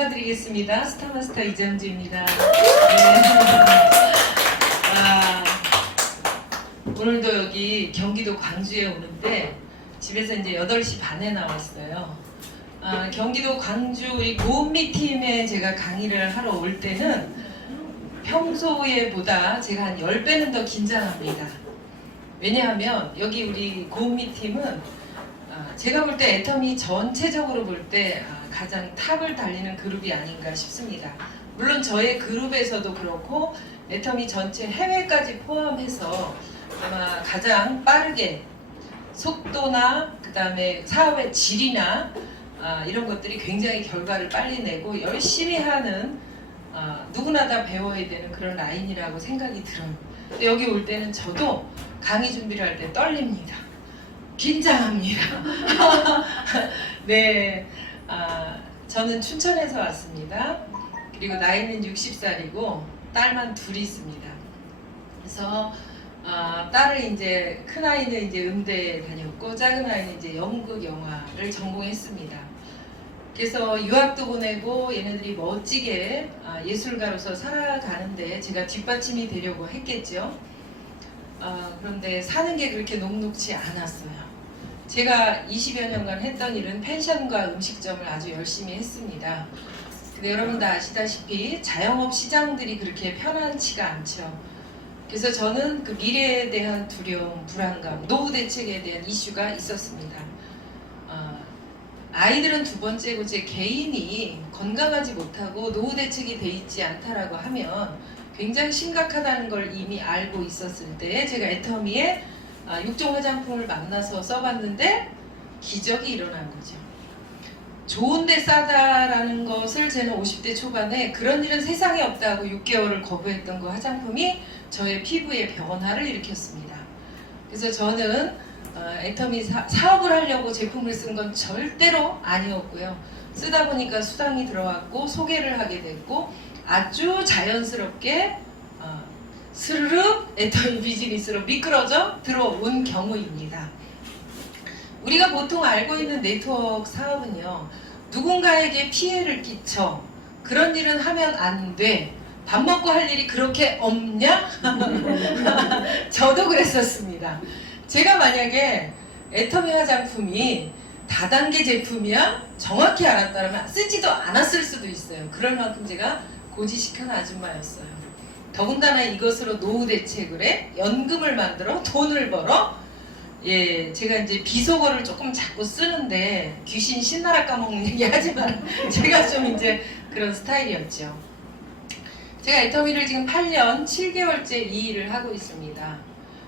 인사드리겠습니다. 스타마스터 이정주입니다. 네. 오늘도 여기 경기도 광주에 오는데 집에서 이제 8시 반에 나왔어요. 경기도 광주 우리 고은미 팀에 제가 강의를 하러 올 때는 평소에 보다 제가 한 10배는 더 긴장합니다. 왜냐하면 여기 우리 고은미 팀은 제가 볼 때 애터미 전체적으로 볼 때 가장 탑을 달리는 그룹이 아닌가 싶습니다. 물론 저의 그룹에서도 그렇고 애터미 전체 해외까지 포함해서 아마 가장 빠르게 속도나 그 다음에 사업의 질이나 이런 것들이 굉장히 결과를 빨리 내고 열심히 하는 누구나 다 배워야 되는 그런 라인이라고 생각이 들어요. 근데 여기 올 때는 저도 강의 준비를 할 때 떨립니다. 긴장합니다. 네, 저는 춘천에서 왔습니다. 그리고 나이는 60살이고 딸만 둘이 있습니다. 그래서 딸을 이제 큰 아이는 이제 음대 다녔고 작은 아이는 이제 연극 영화를 전공했습니다. 그래서 유학도 보내고 얘네들이 멋지게 예술가로서 살아가는데 제가 뒷받침이 되려고 했겠죠. 그런데 사는 게 그렇게 녹록지 않았어요. 제가 20여 년간 했던 일은 펜션과 음식점을 아주 열심히 했습니다. 근데 여러분 다 아시다시피 자영업 시장들이 그렇게 편안치가 않죠. 그래서 저는 그 미래에 대한 두려움, 불안감, 노후 대책에 대한 이슈가 있었습니다. 아이들은 두 번째고 제 개인이 건강하지 못하고 노후 대책이 돼 있지 않다라고 하면 굉장히 심각하다는 걸 이미 알고 있었을 때 제가 애터미에 6종 화장품을 만나서 써봤는데 기적이 일어난 거죠. 좋은데 싸다라는 것을 저는 50대 초반에 그런 일은 세상에 없다고 6개월을 거부했던 그 화장품이 저의 피부에 변화를 일으켰습니다. 그래서 저는 애터미 사업을 하려고 제품을 쓴 건 절대로 아니었고요. 쓰다 보니까 수당이 들어왔고 소개를 하게 됐고 아주 자연스럽게 스르륵 애터미 비즈니스로 미끄러져 들어온 경우입니다. 우리가 보통 알고 있는 네트워크 사업은요, 누군가에게 피해를 끼쳐 그런 일은 하면 안 돼. 밥 먹고 할 일이 그렇게 없냐? 저도 그랬었습니다. 제가 만약에 애터미 화장품이 다단계 제품이야 정확히 알았다면 쓰지도 않았을 수도 있어요. 그럴 만큼 제가 고지식한 아줌마였어요. 더군다나 이것으로 노후 대책을 해 연금을 만들어 돈을 벌어. 예, 제가 이제 비속어를 조금 자꾸 쓰는데 귀신 신나라 까먹는 얘기 하지만 제가 좀 이제 그런 스타일이었죠. 제가 애터미를 지금 8년 7개월째 이 일을 하고 있습니다.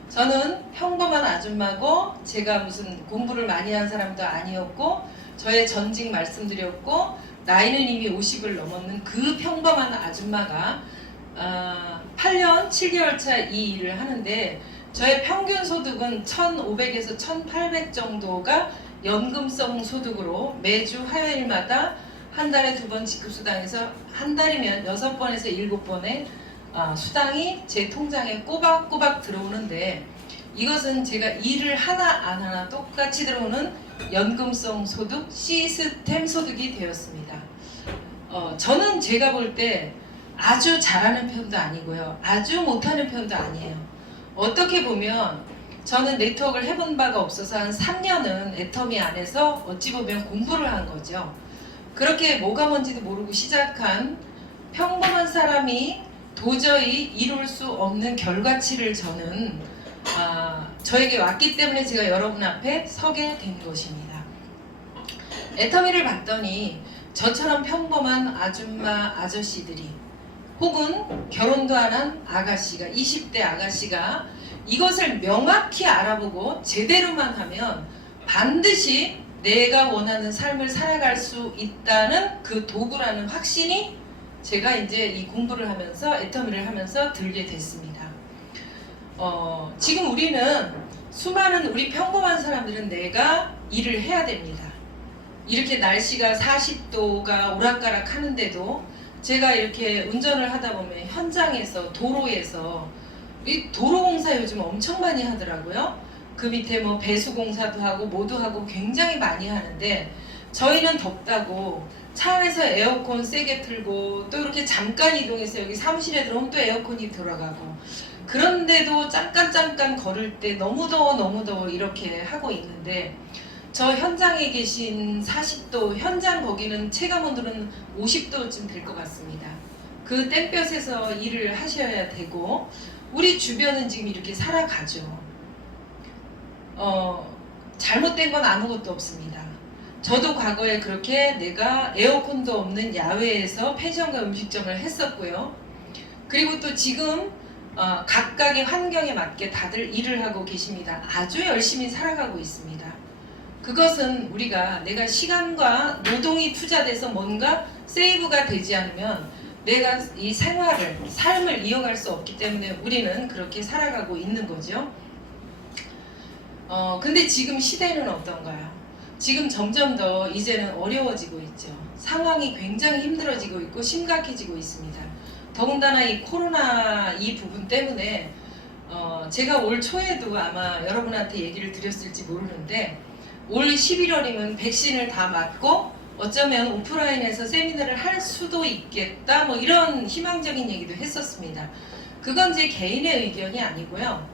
저는 평범한 아줌마고 제가 무슨 공부를 많이 한 사람도 아니었고 저의 전직 말씀드렸고 나이는 이미 50을 넘었는 그 평범한 아줌마가 8년 7개월차 이 일을 하는데 저의 평균 소득은 1,500에서 1,800 정도가 연금성 소득으로 매주 화요일마다 한 달에 2번 직급수당에서 한 달이면 6번에서 7번의 수당이 제 통장에 꼬박꼬박 들어오는데 이것은 제가 일을 하나 안 하나 똑같이 들어오는 연금성 소득, 시스템 소득이 되었습니다. 저는 제가 볼 때 아주 잘하는 편도 아니고요. 아주 못하는 편도 아니에요. 어떻게 보면 저는 네트워크를 해본 바가 없어서 한 3년은 애터미 안에서 어찌 보면 공부를 한 거죠. 그렇게 뭐가 뭔지도 모르고 시작한 평범한 사람이 도저히 이룰 수 없는 결과치를 저는 저에게 왔기 때문에 제가 여러분 앞에 서게 된 것입니다. 애터미를 봤더니 저처럼 평범한 아줌마 아저씨들이 혹은 결혼도 안 한 아가씨가 20대 아가씨가 이것을 명확히 알아보고 제대로만 하면 반드시 내가 원하는 삶을 살아갈 수 있다는 그 도구라는 확신이 제가 이제 이 공부를 하면서 애터미를 하면서 들게 됐습니다. 지금 우리는 수많은 우리 평범한 사람들은 내가 일을 해야 됩니다. 이렇게 날씨가 40도가 오락가락 하는데도 제가 이렇게 운전을 하다 보면 현장에서 도로에서 이 도로공사 요즘 엄청 많이 하더라고요. 그 밑에 뭐 배수공사도 하고 뭐도 하고 굉장히 많이 하는데 저희는 덥다고 차 안에서 에어컨 세게 틀고 또 이렇게 잠깐 이동해서 여기 사무실에 들어오면 또 에어컨이 돌아가고 그런데도 잠깐 걸을 때 너무 더워 이렇게 하고 있는데 저 현장에 계신 40도 현장 거기는 체감 온도는 50도쯤 될 것 같습니다. 그 땡볕에서 일을 하셔야 되고 우리 주변은 지금 이렇게 살아가죠. 잘못된 건 아무것도 없습니다. 저도 과거에 그렇게 내가 에어컨도 없는 야외에서 펜션과 음식점을 했었고요. 그리고 또 지금 각각의 환경에 맞게 다들 일을 하고 계십니다. 아주 열심히 살아가고 있습니다. 그것은 우리가 내가 시간과 노동이 투자돼서 뭔가 세이브가 되지 않으면 내가 이 삶을 이어갈 수 없기 때문에 우리는 그렇게 살아가고 있는 거죠. 근데 지금 시대는 어떤가요? 지금 점점 더 이제는 어려워지고 있죠. 상황이 굉장히 힘들어지고 있고 심각해지고 있습니다. 더군다나 이 코로나 이 부분 때문에 제가 올 초에도 아마 여러분한테 얘기를 드렸을지 모르는데 올 11월이면 백신을 다 맞고 어쩌면 오프라인에서 세미나를 할 수도 있겠다 뭐 이런 희망적인 얘기도 했었습니다. 그건 제 개인의 의견이 아니고요.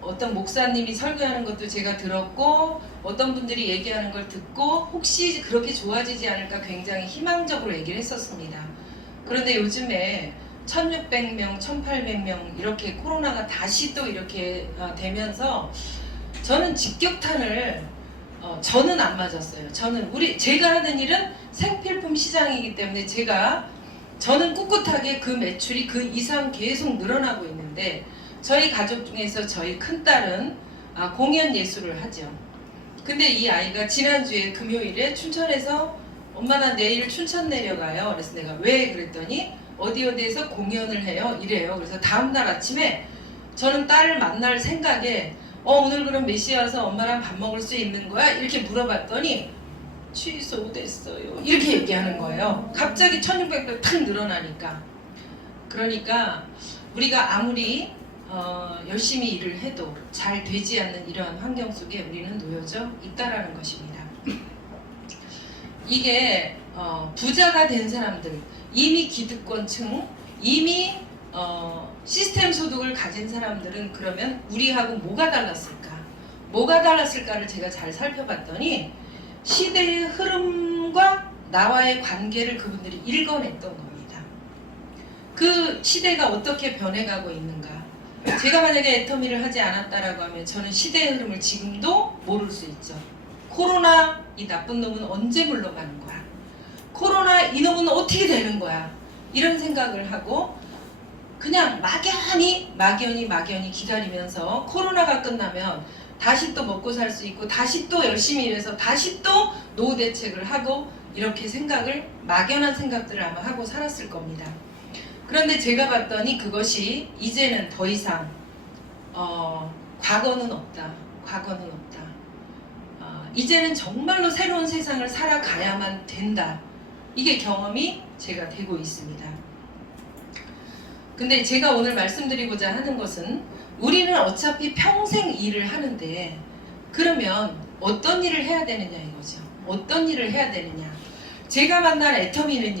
어떤 목사님이 설교하는 것도 제가 들었고 어떤 분들이 얘기하는 걸 듣고 혹시 그렇게 좋아지지 않을까 굉장히 희망적으로 얘기를 했었습니다. 그런데 요즘에 1600명, 1800명 이렇게 코로나가 다시 또 이렇게 되면서 저는 직격탄을 저는 안 맞았어요. 제가 하는 일은 생필품 시장이기 때문에 저는 꿋꿋하게 그 매출이 그 이상 계속 늘어나고 있는데 저희 가족 중에서 저희 큰딸은 공연 예술을 하죠. 근데 이 아이가 지난주에 금요일에 춘천에서 엄마 나 내일 춘천 내려가요. 그래서 내가 왜 그랬더니 어디에서 공연을 해요 이래요. 그래서 다음날 아침에 저는 딸을 만날 생각에 오늘 그럼 몇 시에 와서 엄마랑 밥 먹을 수 있는 거야? 이렇게 물어봤더니 취소됐어요 이렇게 얘기하는 거예요. 갑자기 1600배 탁 늘어나니까. 그러니까 우리가 아무리 열심히 일을 해도 잘 되지 않는 이러한 환경 속에 우리는 놓여져 있다라는 것입니다. 이게 부자가 된 사람들, 이미 기득권층, 이미 시스템 소득을 가진 사람들은 그러면 우리하고 뭐가 달랐을까? 뭐가 달랐을까를 제가 잘 살펴봤더니 시대의 흐름과 나와의 관계를 그분들이 읽어냈던 겁니다. 그 시대가 어떻게 변해가고 있는가? 제가 만약에 애터미를 하지 않았다라고 하면 저는 시대의 흐름을 지금도 모를 수 있죠. 코로나 이 나쁜 놈은 언제 물러가는 거야? 코로나 이놈은 어떻게 되는 거야? 이런 생각을 하고 그냥 막연히 기다리면서 코로나가 끝나면 다시 또 먹고 살 수 있고 다시 또 열심히 일해서 다시 또 노후 대책을 하고 이렇게 막연한 생각들을 아마 하고 살았을 겁니다. 그런데 제가 봤더니 그것이 이제는 더 이상 과거는 없다. 이제는 정말로 새로운 세상을 살아가야만 된다. 이게 경험이 제가 되고 있습니다. 근데 제가 오늘 말씀드리고자 하는 것은 우리는 어차피 평생 일을 하는데 그러면 어떤 일을 해야 되느냐 이거죠. 어떤 일을 해야 되느냐. 제가 만난 애터미는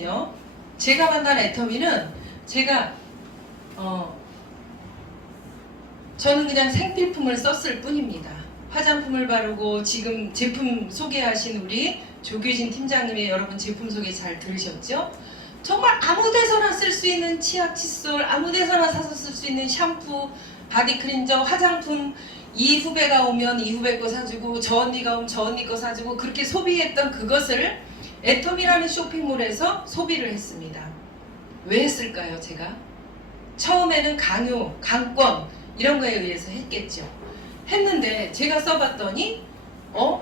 저는 그냥 생필품을 썼을 뿐입니다. 화장품을 바르고 지금 제품 소개하신 우리 조규진 팀장님의 여러분 제품 소개 잘 들으셨죠? 정말 아무 데서나 쓸 수 있는 치약, 칫솔, 아무 데서나 사서 쓸 수 있는 샴푸, 바디 클린저, 화장품 이 후배가 오면 이 후배 거 사주고 저 언니가 오면 저 언니 거 사주고 그렇게 소비했던 그것을 애터미라는 쇼핑몰에서 소비를 했습니다. 왜 했을까요 제가? 처음에는 강권 이런 거에 의해서 했겠죠. 했는데 제가 써봤더니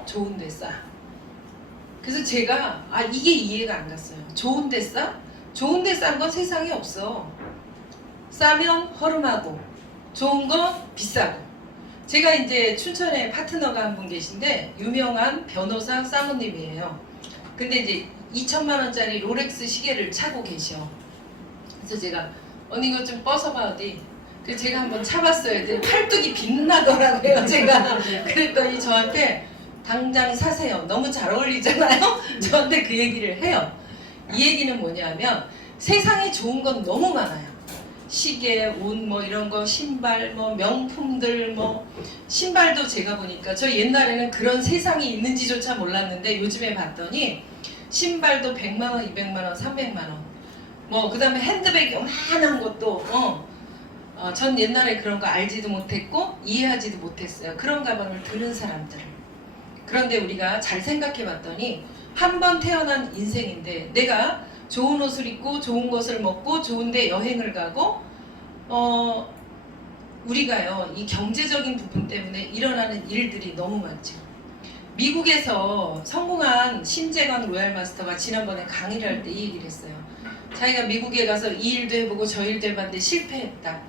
좋은데 싸. 그래서 제가 이게 이해가 안 갔어요. 좋은데 싸? 좋은데 싼 건 세상에 없어. 싸면 허름하고 좋은 거 비싸고. 제가 이제 춘천에 파트너가 한 분 계신데 유명한 변호사 사모님이에요. 근데 이제 2천만 원짜리 롤렉스 시계를 차고 계셔. 그래서 제가 언니 이거 좀 벗어봐 어디. 그래서 제가 한번 차봤어요. 팔뚝이 빛나더라고요 제가. 그랬더니 저한테 당장 사세요. 너무 잘 어울리잖아요. 저한테 그 얘기를 해요. 이 얘기는 뭐냐면 세상에 좋은 건 너무 많아요. 시계, 옷 뭐 이런 거, 신발 뭐 명품들 뭐 신발도 제가 보니까 저 옛날에는 그런 세상이 있는지조차 몰랐는데 요즘에 봤더니 신발도 100만 원, 200만 원, 300만 원. 뭐 그다음에 핸드백이 요만한 것도 전 옛날에 그런 거 알지도 못했고 이해하지도 못했어요. 그런 가방을 드는 사람들을. 그런데 우리가 잘 생각해 봤더니 한 번 태어난 인생인데 내가 좋은 옷을 입고 좋은 것을 먹고 좋은데 여행을 가고 우리가요 이 경제적인 부분 때문에 일어나는 일들이 너무 많죠. 미국에서 성공한 신재건 로얄마스터가 지난번에 강의를 할 때 이 얘기를 했어요. 자기가 미국에 가서 이 일도 해보고 저 일도 해봤는데 실패했다.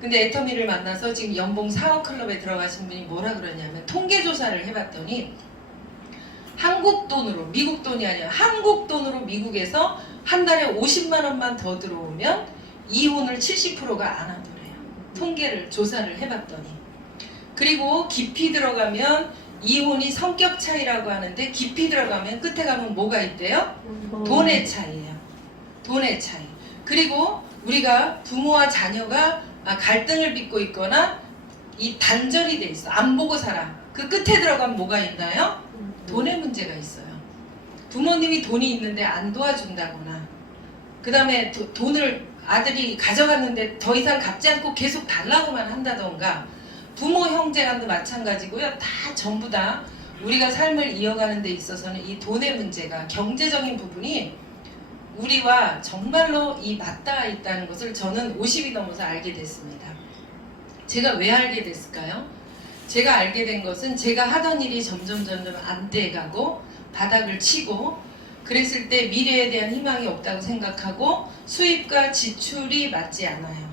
근데 애터미를 만나서 지금 연봉 4억 클럽에 들어가신 분이 뭐라 그러냐면 통계조사를 해봤더니 한국 돈으로, 미국 돈이 아니라 한국 돈으로 미국에서 한 달에 50만 원만 더 들어오면 이혼을 70%가 안 하더래요. 통계를 조사를 해봤더니. 그리고 깊이 들어가면 이혼이 성격 차이라고 하는데 깊이 들어가면 끝에 가면 뭐가 있대요? 돈의 차이예요. 돈의 차이. 그리고 우리가 부모와 자녀가 갈등을 빚고 있거나 이 단절이 돼 있어. 안 보고 살아. 그 끝에 들어가면 뭐가 있나요? 돈의 문제가 있어요. 부모님이 돈이 있는데 안 도와준다거나 그 다음에 돈을 아들이 가져갔는데 더 이상 갚지 않고 계속 달라고만 한다던가 부모 형제간도 마찬가지고요. 다 전부 다 우리가 삶을 이어가는 데 있어서는 이 돈의 문제가 경제적인 부분이 우리와 정말로 이 맞닿아 있다는 것을 저는 50이 넘어서 알게 됐습니다. 제가 왜 알게 됐을까요? 제가 알게 된 것은 제가 하던 일이 점점 안 돼가고 바닥을 치고 그랬을 때 미래에 대한 희망이 없다고 생각하고 수입과 지출이 맞지 않아요.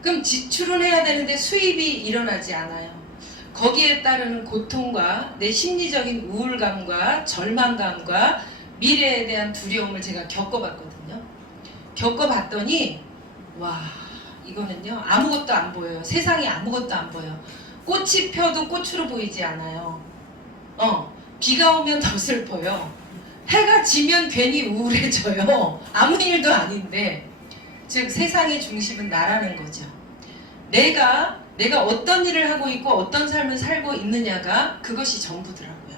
그럼 지출을 해야 되는데 수입이 일어나지 않아요. 거기에 따르는 고통과 내 심리적인 우울감과 절망감과 미래에 대한 두려움을 제가 겪어봤거든요. 겪어봤더니 와 이거는요 아무것도 안 보여요. 세상이 아무것도 안 보여. 꽃이 펴도 꽃으로 보이지 않아요. 비가 오면 더 슬퍼요. 해가 지면 괜히 우울해져요. 아무 일도 아닌데 즉 세상의 중심은 나라는 거죠. 내가 어떤 일을 하고 있고 어떤 삶을 살고 있느냐가 그것이 전부더라고요.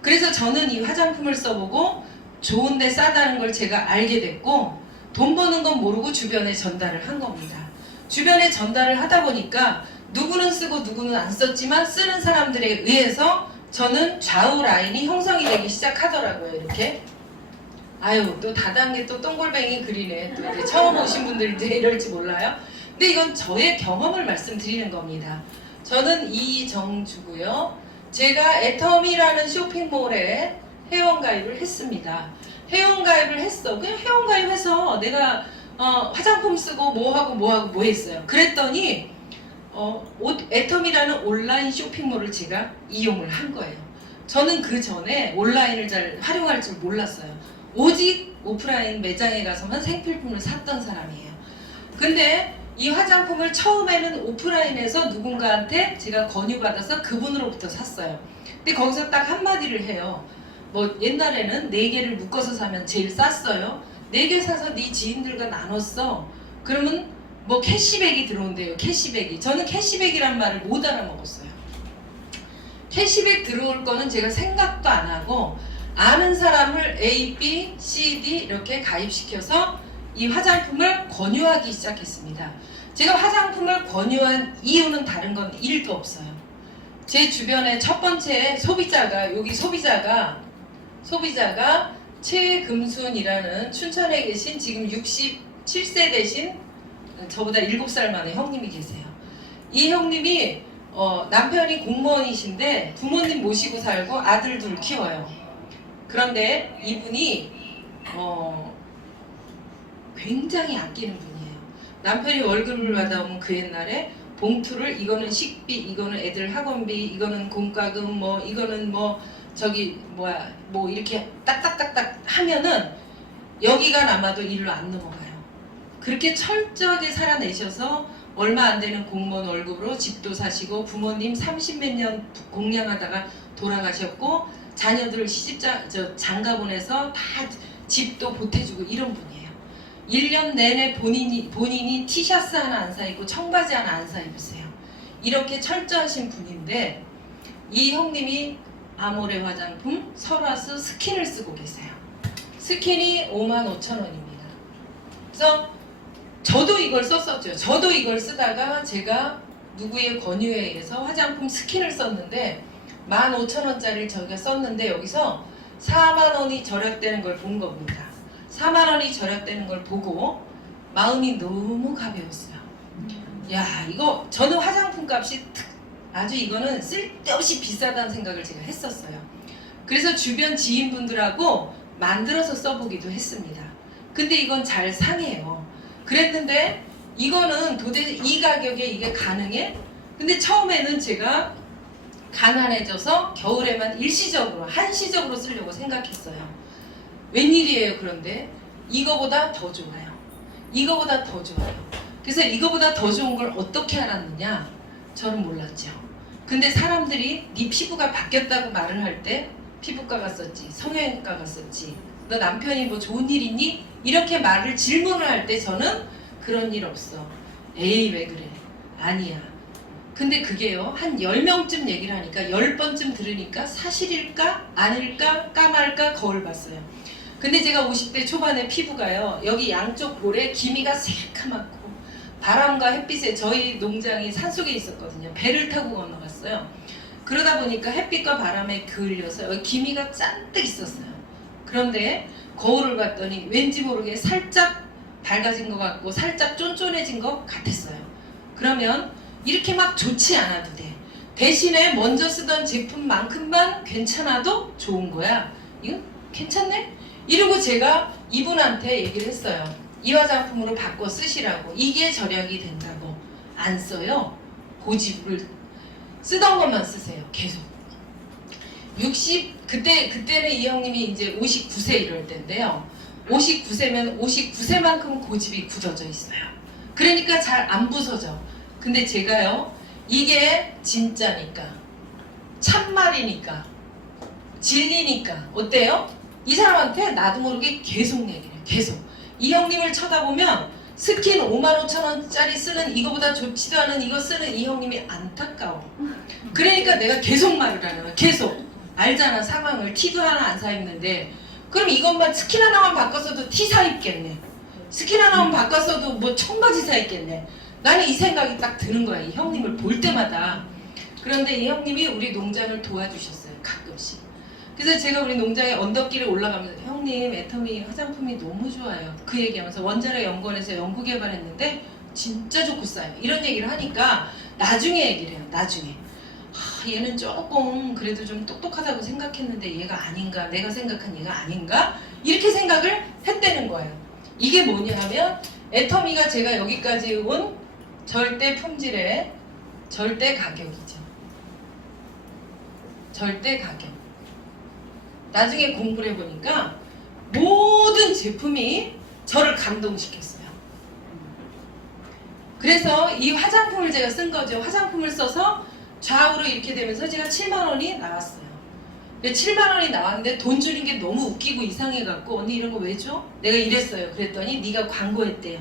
그래서 저는 이 화장품을 써보고 좋은데 싸다는 걸 제가 알게 됐고 돈 버는 건 모르고 주변에 전달을 한 겁니다. 주변에 전달을 하다 보니까 누구는 쓰고 누구는 안 썼지만 쓰는 사람들에 의해서 저는 좌우 라인이 형성이 되기 시작하더라고요. 이렇게 아유 또 다단계 또 똥골뱅이 그리네. 또 이제 처음 오신 분들 이제 이럴지 몰라요. 근데 이건 저의 경험을 말씀드리는 겁니다. 저는 이정주고요. 제가 애터미라는 쇼핑몰에 회원가입을 했습니다. 회원가입을 했어. 그냥 회원가입해서 내가 화장품 쓰고 뭐하고 뭐 했어요. 그랬더니 애터미라는 온라인 쇼핑몰을 제가 이용을 한 거예요. 저는 그 전에 온라인을 잘 활용할 줄 몰랐어요. 오직 오프라인 매장에 가서만 생필품을 샀던 사람이에요. 근데 이 화장품을 처음에는 오프라인에서 누군가한테 제가 권유받아서 그분으로부터 샀어요. 근데 거기서 딱 한마디를 해요. 뭐 옛날에는 4개를 묶어서 사면 제일 쌌어요. 4개 사서 네 지인들과 나눴어. 그러면 뭐 캐시백이 들어온대요. 캐시백이. 저는 캐시백이란 말을 못 알아먹었어요. 캐시백 들어올 거는 제가 생각도 안 하고 아는 사람을 A, B, C, D 이렇게 가입시켜서 이 화장품을 권유하기 시작했습니다. 제가 화장품을 권유한 이유는 다른 건 1도 없어요. 제 주변에 첫 번째 소비자가 여기 소비자가 최금순이라는 춘천에 계신 지금 67세 되신 저보다 7살 많은 형님이 계세요. 이 형님이 남편이 공무원이신데 부모님 모시고 살고 아들 둘 키워요. 그런데 이분이 굉장히 아끼는 분이에요. 남편이 월급을 받아오면 그 옛날에 봉투를 이거는 식비, 이거는 애들 학원비, 이거는 공과금, 뭐 이거는 뭐 저기 뭐 이렇게 딱딱딱딱 하면은 여기가 남아도 일로 안 넘어가요. 그렇게 철저하게 살아내셔서 얼마 안 되는 공무원 월급으로 집도 사시고 부모님 30몇 년 공양하다가 돌아가셨고 자녀들을 장가 보내서 다 집도 보태주고 이런 분이에요. 1년 내내 본인이 티셔츠 하나 안 사입고 청바지 하나 안 사입으세요. 이렇게 철저하신 분인데 이 형님이 아모레 화장품 설화수 스킨을 쓰고 계세요. 스킨이 55,000원입니다. 그래서 저도 이걸 썼었죠. 저도 이걸 쓰다가 제가 누구의 권유에 의해서 화장품 스킨을 썼는데 15,000원짜리를 저희가 썼는데 여기서 4만원이 절약되는 걸 본 겁니다. 4만원이 절약되는 걸 보고 마음이 너무 가벼웠어요. 야, 이거 저는 화장품 값이 아주 이거는 쓸데없이 비싸다는 생각을 제가 했었어요. 그래서 주변 지인분들하고 만들어서 써보기도 했습니다. 근데 이건 잘 상해요. 그랬는데 이거는 도대체 이 가격에 이게 가능해? 근데 처음에는 제가 가난해져서 겨울에만 일시적으로 한시적으로 쓰려고 생각했어요. 웬일이에요. 그런데 이거보다 더 좋아요. 이거보다 더 좋아요. 그래서 이거보다 더 좋은 걸 어떻게 알았느냐? 저는 몰랐죠. 근데 사람들이 네 피부가 바뀌었다고 말을 할 때 피부과 갔었지, 성형외과 갔었지, 너 남편이 뭐 좋은 일 있니? 이렇게 말을 질문을 할 때 저는 그런 일 없어. 에이 왜 그래? 아니야. 근데 그게요 한 10명쯤 얘기를 하니까 10번쯤 들으니까 사실일까? 아닐까? 까말까? 거울 봤어요. 근데 제가 50대 초반에 피부가요 여기 양쪽 볼에 기미가 새카맣고 바람과 햇빛에 저희 농장이 산속에 있었거든요. 배를 타고 건너갔어요. 그러다 보니까 햇빛과 바람에 그을려서 여기 기미가 잔뜩 있었어요. 그런데 거울을 봤더니 왠지 모르게 살짝 밝아진 것 같고 살짝 쫀쫀해진 것 같았어요. 그러면 이렇게 막 좋지 않아도 돼. 대신에 먼저 쓰던 제품만큼만 괜찮아도 좋은 거야. 이거 괜찮네? 이러고 제가 이분한테 얘기를 했어요. 이 화장품으로 바꿔 쓰시라고. 이게 절약이 된다고. 안 써요. 고집을 쓰던 것만 쓰세요. 계속. 그때는 이 형님이 이제 59세 이럴 때인데요. 59세면 59세만큼 고집이 굳어져 있어요. 그러니까 잘 안 부서져. 근데 제가요, 이게 진짜니까, 참말이니까, 진리니까, 어때요? 이 사람한테 나도 모르게 계속 얘기를 해요. 계속. 이 형님을 쳐다보면 스킨 55,000원짜리 쓰는 이거보다 좋지도 않은 이거 쓰는 이 형님이 안타까워. 그러니까 내가 계속 말을 하는 거야. 계속. 알잖아, 상황을. 티도 하나 안 사입는데 그럼 이것만 스킨 하나만 바꿨어도 티 사입겠네. 스킨 하나만 바꿨어도 뭐 청바지 사입겠네. 나는 이 생각이 딱 드는 거야. 이 형님을 볼 때마다. 그런데 이 형님이 우리 농장을 도와주셨어요. 가끔씩. 그래서 제가 우리 농장에 언덕길을 올라가면서 형님 애터미 화장품이 너무 좋아요. 그 얘기하면서 원자력 연구원에서 연구 개발했는데 진짜 좋고 싸요. 이런 얘기를 하니까 나중에 얘기를 해요. 나중에. 얘는 조금 그래도 좀 똑똑하다고 생각했는데 얘가 아닌가, 내가 생각한 얘가 아닌가 이렇게 생각을 했다는 거예요. 이게 뭐냐 하면 애터미가 제가 여기까지 온 절대 품질의 절대 가격이죠. 절대 가격. 나중에 공부를 해보니까 모든 제품이 저를 감동시켰어요. 그래서 이 화장품을 제가 쓴 거죠. 화장품을 써서 좌우로 이렇게 되면서 제가 7만원이 나왔어요. 7만원이 나왔는데 돈 주는 게 너무 웃기고 이상해갖고 언니 이런 거 왜 줘? 내가 이랬어요. 그랬더니 네가 광고했대요.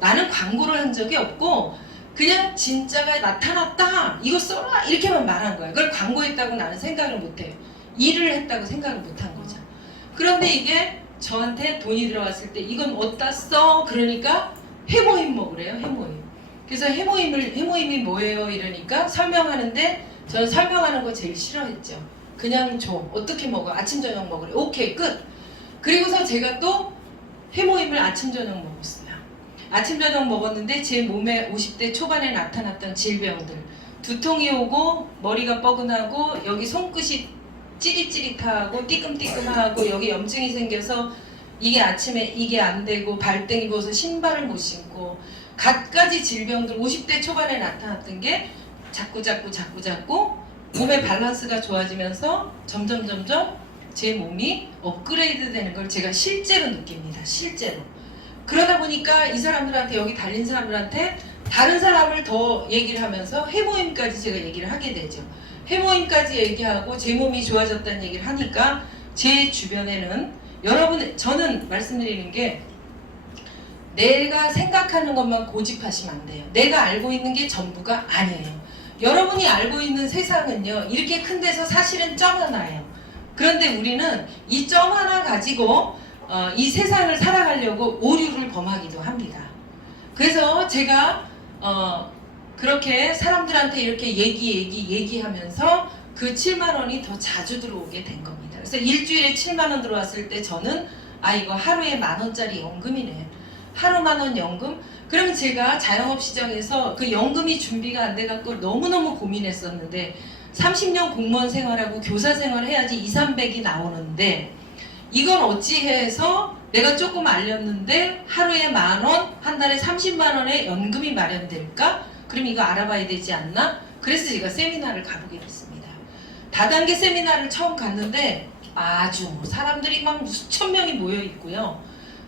나는 광고를 한 적이 없고 그냥 진짜가 나타났다 이거 써라 이렇게만 말한 거야. 그걸 광고했다고 나는 생각을 못해요. 일을 했다고 생각을 못한 거죠. 그런데 이게 저한테 돈이 들어왔을 때 이건 어디다 써? 그러니까 해모임 먹으래요. 해모임. 그래서 해모임이 뭐예요? 이러니까 설명하는데 저는 설명하는 거 제일 싫어했죠. 그냥 줘. 어떻게 먹어? 아침 저녁 먹으래. 오케이 끝. 그리고서 제가 또 해모임을 아침 저녁 먹었어요. 아침 저녁 먹었는데 제 몸에 50대 초반에 나타났던 질병들, 두통이 오고 머리가 뻐근하고 여기 손끝이 찌릿찌릿하고 띠끔띠끔하고 여기 염증이 생겨서 이게 아침에 이게 안 되고 발등이 부어서 신발을 못 신고 갖가지 질병들 50대 초반에 나타났던 게 자꾸 몸의 밸런스가 좋아지면서 점점 제 몸이 업그레이드 되는 걸 제가 실제로 느낍니다. 실제로. 그러다 보니까 이 사람들한테 여기 달린 사람들한테 다른 사람을 더 얘기를 하면서 해모임까지 제가 얘기를 하게 되죠. 회모임까지 얘기하고 제 몸이 좋아졌다는 얘기를 하니까 제 주변에는 여러분, 저는 말씀드리는 게 내가 생각하는 것만 고집하시면 안 돼요. 내가 알고 있는 게 전부가 아니에요. 여러분이 알고 있는 세상은요, 이렇게 큰 데서 사실은 점 하나예요. 그런데 우리는 이 점 하나 가지고 이 세상을 살아가려고 오류를 범하기도 합니다. 그래서 제가 그렇게 사람들한테 이렇게 얘기하면서 그 7만 원이 더 자주 들어오게 된 겁니다. 그래서 일주일에 7만 원 들어왔을 때 저는 이거 하루에 10,000원짜리 연금이네. 하루 10,000원 연금? 그러면 제가 자영업 시장에서 그 연금이 준비가 안 돼갖고 너무너무 고민했었는데 30년 공무원 생활하고 교사 생활 해야지 200~300이 나오는데 이건 어찌해서 내가 조금 알렸는데 하루에 10,000원, 한 달에 30만 원의 연금이 마련될까? 그럼 이거 알아봐야 되지 않나? 그래서 제가 세미나를 가보게 됐습니다. 다단계 세미나를 처음 갔는데 아주 사람들이 막 수천 명이 모여 있고요.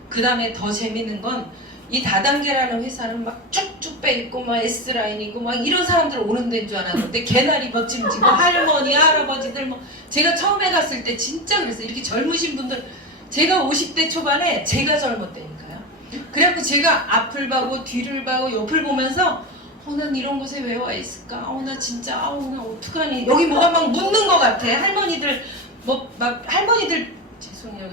그 다음에 더 재밌는 건 이 다단계라는 회사는 막 쭉쭉 빼있고 막 S라인이고 막 이런 사람들 오는 데인 줄 알았는데 개나리 멋짐지고 할머니, 할아버지들 뭐 제가 처음에 갔을 때 진짜 그랬어요. 이렇게 젊으신 분들 제가 50대 초반에 제가 젊었다니까요. 그래갖고 제가 앞을 봐고 뒤를 봐고 옆을 보면서 난 이런 곳에 왜 와 있을까? 나 진짜 나 어떡하니? 여기 뭐가 막 묻는 것 같아. 할머니들 할머니들 죄송해요.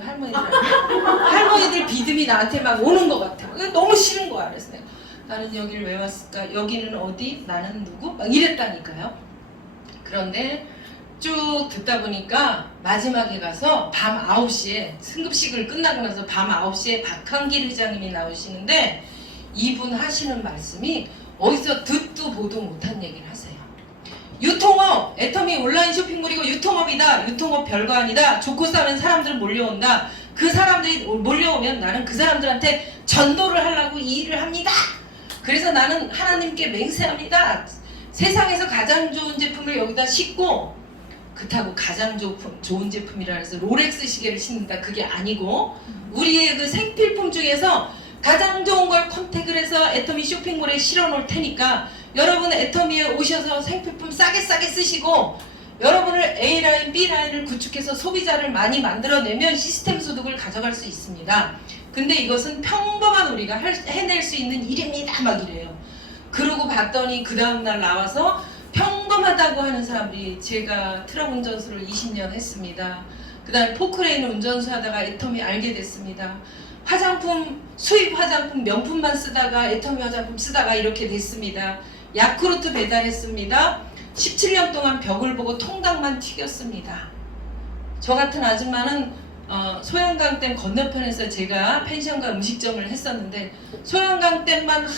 할머니들 비듬이 나한테 막 오는 것 같아. 너무 싫은 거야. 그래서 내가 나는 여기를 왜 왔을까? 여기는 어디? 나는 누구? 막 이랬다니까요. 그런데 쭉 듣다 보니까 마지막에 가서 밤 9시에 승급식을 끝나고 나서 밤 9시에 박한길 회장님이 나오시는데 이분 하시는 말씀이 어디서 듣도 보도 못한 얘기를 하세요. 유통업, 애터미 온라인 쇼핑몰이고 유통업이다. 유통업 별거 아니다. 좋고 싸는 사람들은 몰려온다. 그 사람들이 몰려오면 나는 그 사람들한테 전도를 하려고 이 일을 합니다. 그래서 나는 하나님께 맹세합니다. 세상에서 가장 좋은 제품을 여기다 싣고 그렇다고 가장 좋은 제품이라 해서 롤렉스 시계를 신는다. 그게 아니고 우리의 그 생필품 중에서 가장 좋은 걸 컨택을 해서 애터미 쇼핑몰에 실어 놓을 테니까 여러분 애터미에 오셔서 생필품 싸게 쓰시고 여러분을 A라인, B라인을 구축해서 소비자를 많이 만들어내면 시스템 소득을 가져갈 수 있습니다. 근데 이것은 평범한 우리가 해낼 수 있는 일입니다. 막 이래요. 그러고 봤더니 그 다음날 나와서 평범하다고 하는 사람들이 제가 트럭 운전수를 20년 했습니다. 그 다음에 포크레인 운전수 하다가 애터미 알게 됐습니다. 화장품, 수입 화장품 명품만 쓰다가 애터미 화장품 쓰다가 이렇게 됐습니다. 야쿠르트 배달했습니다. 17년 동안 벽을 보고 통닭만 튀겼습니다. 저 같은 아줌마는 소양강댐 건너편에서 제가 펜션과 음식점을 했었는데 소양강댐만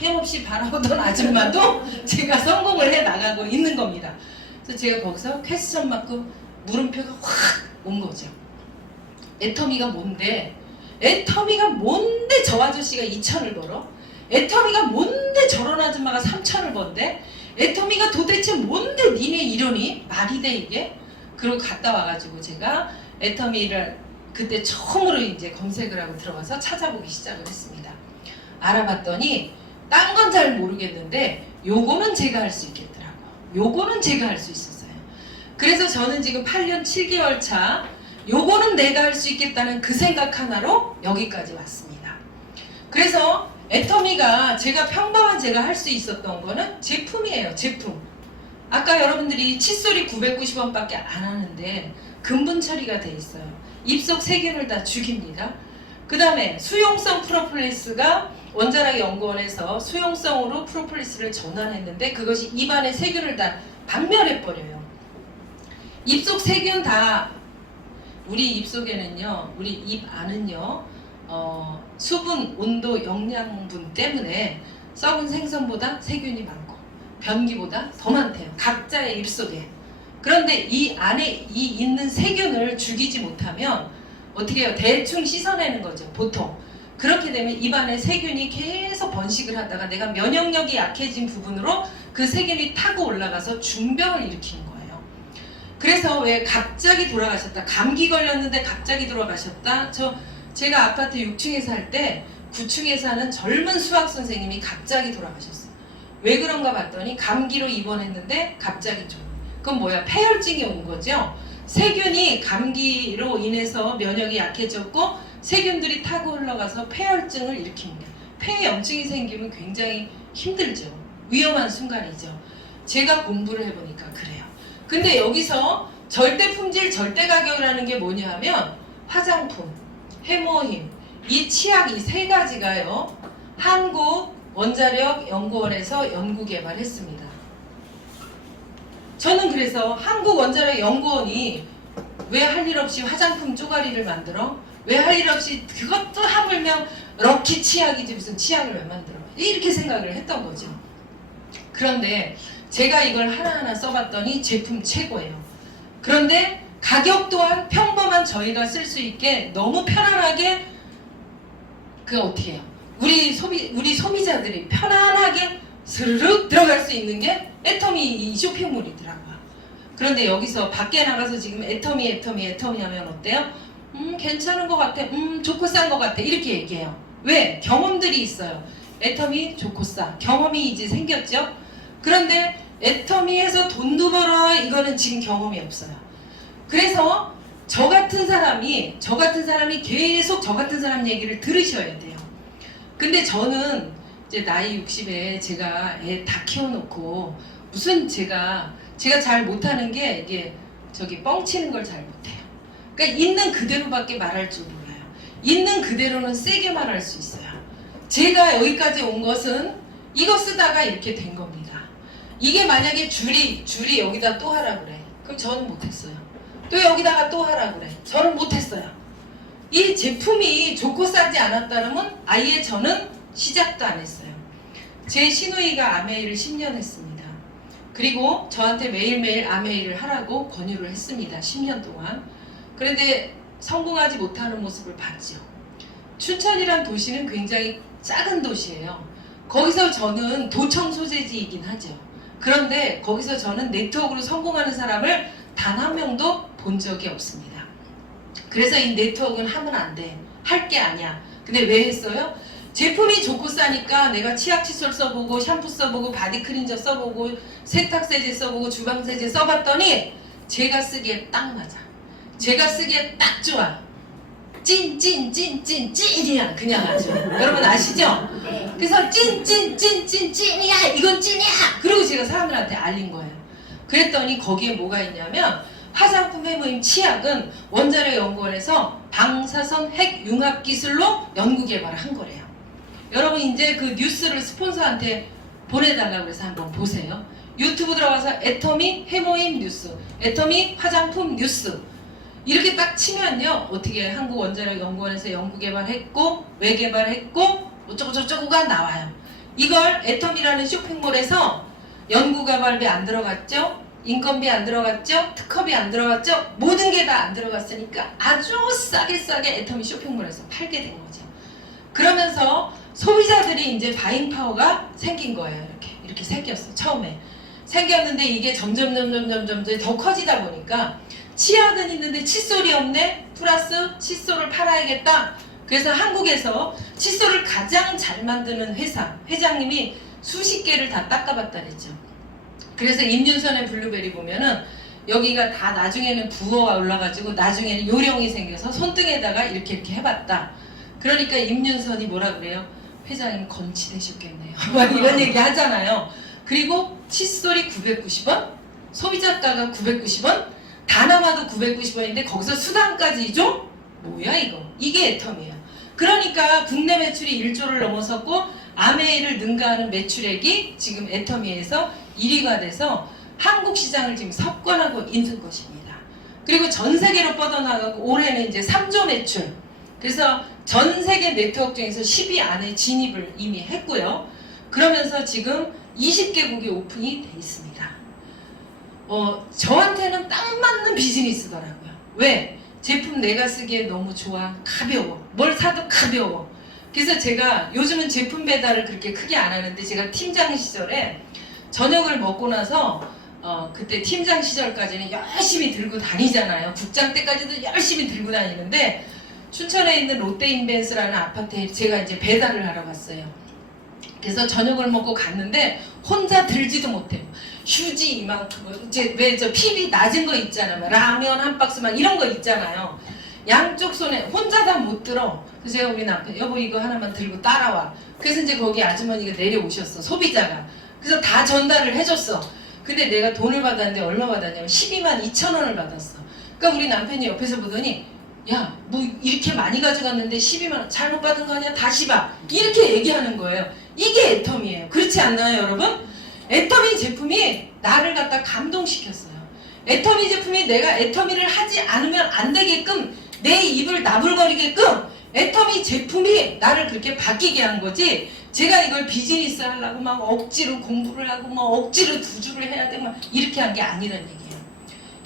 햄없이 바라보던 아줌마도 제가 성공을 해 나가고 있는 겁니다. 그래서 제가 거기서 퀘스천 맞고 물음표가 확 온 거죠. 애터미가 뭔데? 애터미가 뭔데 저 아저씨가 2천을 벌어? 애터미가 뭔데 저런 아줌마가 3천을 번대? 애터미가 도대체 뭔데 니네 이러니? 말이 돼 이게? 그러고 갔다 와가지고 제가 애터미를 그때 처음으로 이제 검색을 하고 들어가서 찾아보기 시작을 했습니다. 알아봤더니 딴 건 잘 모르겠는데 요거는 제가 할 수 있겠더라고요. 요거는 제가 할 수 있었어요. 그래서 저는 지금 8년 7개월 차 요거는 내가 할 수 있겠다는 그 생각 하나로 여기까지 왔습니다. 그래서 애터미가 제가 할 수 있었던 거는 제품이에요. 제품. 아까 여러분들이 칫솔이 990원밖에 안 하는데 근분 처리가 돼 있어요. 입속 세균을 다 죽입니다. 그 다음에 수용성 프로폴리스가 원자력 연구원에서 수용성으로 프로폴리스를 전환했는데 그것이 입안의 세균을 다 박멸해버려요. 입속 세균 다 우리 입속에는요, 우리 입 안은요, 수분, 온도, 영양분 때문에 썩은 생선보다 세균이 많고 변기보다 더 많대요. 각자의 입속에. 그런데 이 안에 이 있는 세균을 죽이지 못하면 어떻게 해요? 대충 씻어내는 거죠, 보통. 그렇게 되면 입안에 세균이 계속 번식을 하다가 내가 면역력이 약해진 부분으로 그 세균이 타고 올라가서 중병을 일으키는 거예요. 그래서 왜 갑자기 돌아가셨다, 감기 걸렸는데 갑자기 돌아가셨다, 제가 아파트 6층에 살 때 9층에 사는 젊은 수학 선생님이 갑자기 돌아가셨어요. 왜 그런가 봤더니 감기로 입원했는데 갑자기 좀 그건 뭐야? 폐혈증이 온 거죠. 세균이 감기로 인해서 면역이 약해졌고 세균들이 타고 흘러가서 폐혈증을 일으킵니다. 폐염증이 생기면 굉장히 힘들죠. 위험한 순간이죠. 제가 공부를 해보니까 그래요. 근데 여기서 절대 품질, 절대 가격이라는 게 뭐냐 하면 화장품, 해모힘, 이 치약 이 세 가지가요. 한국원자력연구원에서 연구개발했습니다. 저는 그래서 한국원자력연구원이 왜 할 일 없이 화장품 쪼가리를 만들어? 왜 할 일 없이 그것도 하물며 럭키 치약이지 무슨 치약을 왜 만들어? 이렇게 생각을 했던 거죠. 그런데 제가 이걸 하나하나 써봤더니 제품 최고예요. 그런데 가격 또한 평범한 저희가 쓸 수 있게 너무 편안하게 어떻게 해요? 우리 소비자들이 편안하게 스르륵 들어갈 수 있는 게 애터미 이 쇼핑몰이더라고요. 그런데 여기서 밖에 나가서 지금 애터미 하면 어때요? 괜찮은 것 같아. 좋고 싼 것 같아. 이렇게 얘기해요. 왜? 경험들이 있어요. 애터미 좋고 싸. 경험이 이제 생겼죠? 그런데 애터미에서 돈도 벌어. 이거는 지금 경험이 없어요. 그래서 저 같은 사람이 계속 저 같은 사람 얘기를 들으셔야 돼요. 근데 저는 이제 나이 60에 제가 애 다 키워놓고 무슨 제가 잘 못하는 게 이게 뻥치는 걸 잘 못해요. 그러니까 있는 그대로밖에 말할 줄 몰라요. 있는 그대로는 세게 말할 수 있어요. 제가 여기까지 온 것은 이거 쓰다가 이렇게 된 겁니다. 이게 만약에 줄이 여기다 또 하라 그래. 그럼 저는 못했어요. 또 여기다가 또 하라 그래. 저는 못했어요. 이 제품이 좋고 싸지 않았다면 아예 저는 시작도 안 했어요. 제 시누이가 아메이를 10년 했습니다. 그리고 저한테 매일매일 아메이를 하라고 권유를 했습니다. 10년 동안. 그런데 성공하지 못하는 모습을 봤죠. 춘천이란 도시는 굉장히 작은 도시예요. 거기서 저는 도청 소재지이긴 하죠. 그런데 거기서 저는 네트워크로 성공하는 사람을 단 한 명도 본 적이 없습니다. 그래서 이 네트워크는 하면 안 돼. 할 게 아니야. 근데 왜 했어요? 제품이 좋고 싸니까 내가 치약 칫솔 써보고 샴푸 써보고 바디 클린저 써보고 세탁세제 써보고 주방세제 써봤더니 제가 쓰기에 딱 맞아. 제가 쓰기에 딱 좋아. 찐이야 그냥 아주. 여러분 아시죠? 그래서 찐이야 이건 찐이야. 그리고 제가 사람들한테 알린 거예요. 그랬더니 거기에 뭐가 있냐면 화장품 해모임 치약은 원자력연구원에서 방사선 핵 융합 기술로 연구 개발을 한 거래요. 여러분 이제 그 뉴스를 스폰서한테 보내달라고 해서 한번 보세요. 유튜브 들어가서 애터미 해모임 뉴스, 애터미 화장품 뉴스 이렇게 딱 치면요. 어떻게 한국원자력연구원에서 연구 개발했고 왜 개발했고 어쩌고저쩌고가 나와요. 이걸 애터미라는 쇼핑몰에서 연구 개발비 안 들어갔죠? 인건비 안 들어갔죠? 특허비 안 들어갔죠? 모든 게 다 안 들어갔으니까 아주 싸게 애터미 쇼핑몰에서 팔게 된 거죠. 그러면서 소비자들이 이제 바잉 파워가 생긴 거예요. 이렇게 생겼어. 처음에 생겼는데 이게 점점 더 커지다 보니까 치약은 있는데 칫솔이 없네. 플러스 칫솔을 팔아야겠다. 그래서 한국에서 칫솔을 가장 잘 만드는 회장님이 수십 개를 다 닦아봤다 그랬죠. 그래서 임윤선의 블루베리 보면은 여기가 다 나중에는 부어가 올라가지고 나중에는 요령이 생겨서 손등에다가 이렇게 해봤다. 그러니까 임윤선이 뭐라 그래요? 회장님 건치되셨겠네요. 이런 얘기 하잖아요. 그리고 칫솔이 990원, 소비자가가 990원, 다남아도 990원인데 거기서 수당까지 좀 뭐야 이거? 이게 애텀이에요. 그러니까 국내 매출이 1조를 넘어섰고 아메이를 능가하는 매출액이 지금 애터미에서 1위가 돼서 한국 시장을 지금 석권하고 있는 것입니다. 그리고 전 세계로 뻗어나가고 올해는 이제 3조 매출. 그래서 전 세계 네트워크 중에서 10위 안에 진입을 이미 했고요. 그러면서 지금 20개국이 오픈이 돼 있습니다. 저한테는 딱 맞는 비즈니스더라고요. 왜? 제품 내가 쓰기에 너무 좋아. 가벼워. 뭘 사도 가벼워. 그래서 제가 요즘은 제품 배달을 그렇게 크게 안 하는데 제가 팀장 시절에 저녁을 먹고 나서 그때 팀장 시절까지는 열심히 들고 다니잖아요. 국장 때까지도 열심히 들고 다니는데 춘천에 있는 롯데인벤스라는 아파트에 제가 이제 배달을 하러 갔어요. 그래서 저녁을 먹고 갔는데 혼자 들지도 못해요. 휴지 이만큼, 이제 왜 저 PB 낮은 거 있잖아요. 막 라면 한 박스만 이런 거 있잖아요. 양쪽 손에 혼자 다 못 들어. 그래서 제가 우리 남편, 여보 이거 하나만 들고 따라와. 그래서 이제 거기 아주머니가 내려오셨어, 소비자가. 그래서 다 전달을 해줬어. 근데 내가 돈을 받았는데 얼마 받았냐면 12만 2천 원을 받았어. 그러니까 우리 남편이 옆에서 보더니 야, 뭐 이렇게 많이 가져갔는데 12만 원 잘못 받은 거 아니야? 다시 봐. 이렇게 얘기하는 거예요. 이게 애터미예요. 그렇지 않나요, 여러분? 애터미 제품이 나를 갖다 감동시켰어요. 애터미 제품이 내가 애터미를 하지 않으면 안 되게끔 내 입을 나불거리게끔 애터미 제품이 나를 그렇게 바뀌게 한 거지. 제가 이걸 비즈니스 하려고 막 억지로 공부를 하고 막 억지로 두주를 해야 되고 막 이렇게 한 게 아니란 얘기예요.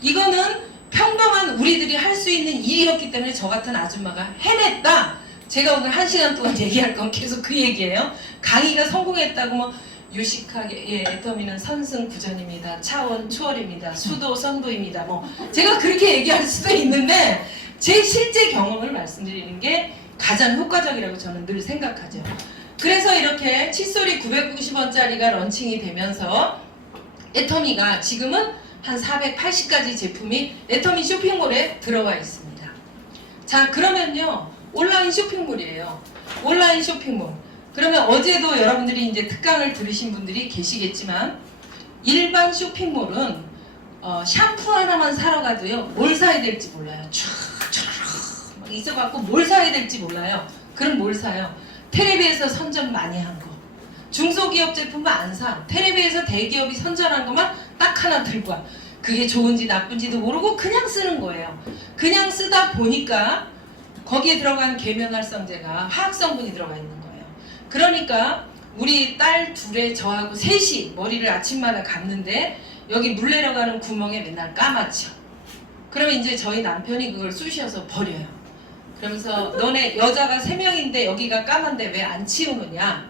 이거는 평범한 우리들이 할 수 있는 일이었기 때문에 저 같은 아줌마가 해냈다. 제가 오늘 1시간 동안 얘기할 건 계속 그 얘기예요. 강의가 성공했다고 뭐 유식하게 예, 애터미는 선승구전입니다. 차원 초월입니다. 수도 선부입니다. 뭐 제가 그렇게 얘기할 수도 있는데 제 실제 경험을 말씀드리는 게 가장 효과적이라고 저는 늘 생각하죠. 그래서 이렇게 칫솔이 990원짜리가 런칭이 되면서 애터미가 지금은 한 480가지 제품이 애터미 쇼핑몰에 들어와 있습니다. 자, 그러면요, 온라인 쇼핑몰이에요. 온라인 쇼핑몰. 그러면 어제도 여러분들이 이제 특강을 들으신 분들이 계시겠지만 일반 쇼핑몰은 샴푸 하나만 사러 가도요, 뭘 사야 될지 몰라요. 촤촤 막 있어갖고 뭘 사야 될지 몰라요. 그럼 뭘 사요? 텔레비에서 선전 많이 한 거. 중소기업 제품은 안 사. 텔레비에서 대기업이 선전한 것만 딱 하나 들고 와. 그게 좋은지 나쁜지도 모르고 그냥 쓰는 거예요. 그냥 쓰다 보니까 거기에 들어간 계면활성제가 화학성분이 들어가 있는 거예요. 그러니까 우리 딸 둘에 저하고 셋이 머리를 아침마다 감는데 여기 물 내려가는 구멍에 맨날 까맣죠. 그러면 이제 저희 남편이 그걸 쑤셔서 버려요. 그러면서 너네 여자가 3명인데 여기가 까만데 왜 안 치우느냐.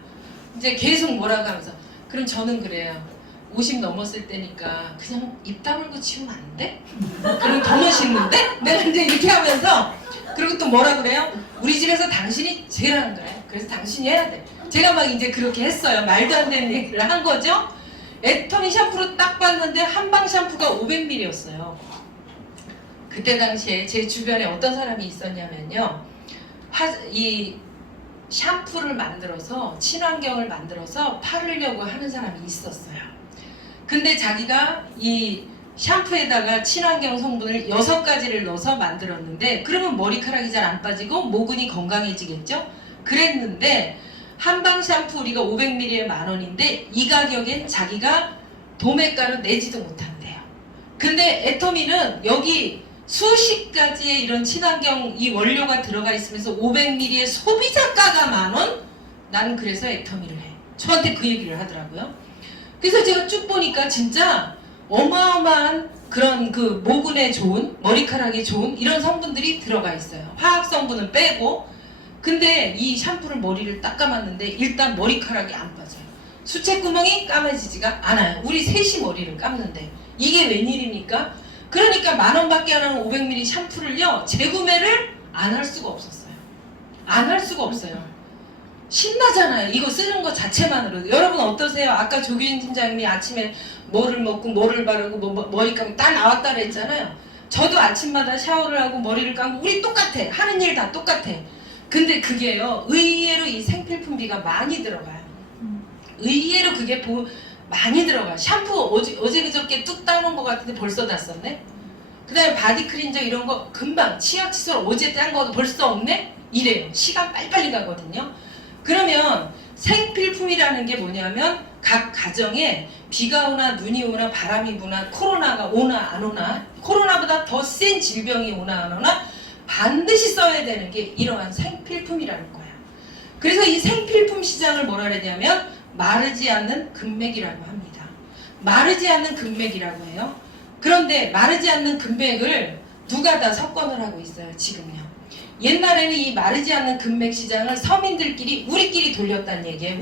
이제 계속 뭐라고 하면서 그럼 저는 그래요. 50 넘었을 때니까 그냥 입 다물고 치우면 안 돼? 그럼 더 멋있는데? 내가 이제 이렇게 하면서 그리고 또 뭐라 그래요? 우리 집에서 당신이 제일 하는 거예요. 그래서 당신이 해야 돼. 제가 막 이제 그렇게 했어요. 말도 안 되는 얘기를 한 거죠. 애터미 샴푸로 딱 봤는데 한방 샴푸가 500ml였어요. 그때 당시에 제 주변에 어떤 사람이 있었냐면요. 이 샴푸를 만들어서 친환경을 만들어서 팔으려고 하는 사람이 있었어요. 근데 자기가 이 샴푸에다가 친환경 성분을 6가지를 넣어서 만들었는데 그러면 머리카락이 잘 안 빠지고 모근이 건강해지겠죠? 그랬는데 한방 샴푸 우리가 500ml에 10,000원인데 이 가격엔 자기가 도매가로 내지도 못한대요. 근데 애터미는 여기 수십 가지의 이런 친환경 이 원료가 들어가 있으면서 500ml의 소비자가가 10,000원? 나는 그래서 애터미를 해. 저한테 그 얘기를 하더라고요. 그래서 제가 쭉 보니까 진짜 어마어마한 그런 그 모근에 좋은, 머리카락에 좋은 이런 성분들이 들어가 있어요. 화학 성분은 빼고. 근데 이 샴푸를 머리를 딱 감았는데 일단 머리카락이 안 빠져요. 수채구멍이 까매지지가 않아요. 우리 셋이 머리를 감는데 이게 웬일입니까? 그러니까 10,000원밖에 안 하는 500ml 샴푸를요, 재구매를 안 할 수가 없었어요. 안 할 수가 없어요. 신나잖아요. 이거 쓰는 것 자체만으로도. 여러분 어떠세요? 아까 조규진 팀장님이 아침에 뭐를 먹고 뭐를 바르고 머리 감고 다 나왔다 그랬잖아요. 저도 아침마다 샤워를 하고 머리를 감고 우리 똑같아. 하는 일 다 똑같아. 근데 그게요, 의외로 이 생필품비가 많이 들어가요. 의외로 그게 많이 들어가. 샴푸 어제 그저께 뚝 따놓은 것 같은데 벌써 다 썼네? 그 다음에 바디 클린저 이런 거 금방 치약 칫솔 어제 딴 거도 벌써 없네? 이래요. 시간 빨리빨리 가거든요. 그러면 생필품이라는 게 뭐냐면 각 가정에 비가 오나 눈이 오나 바람이 부나 코로나가 오나 안 오나 코로나보다 더 센 질병이 오나 안 오나 반드시 써야 되는 게 이러한 생필품이라는 거야. 그래서 이 생필품 시장을 뭐라 그러냐면 마르지 않는 금맥이라고 합니다. 마르지 않는 금맥이라고 해요. 그런데 마르지 않는 금맥을 누가 다 석권을 하고 있어요, 지금요. 옛날에는 이 마르지 않는 금맥 시장을 서민들끼리 우리끼리 돌렸다는 얘기예요.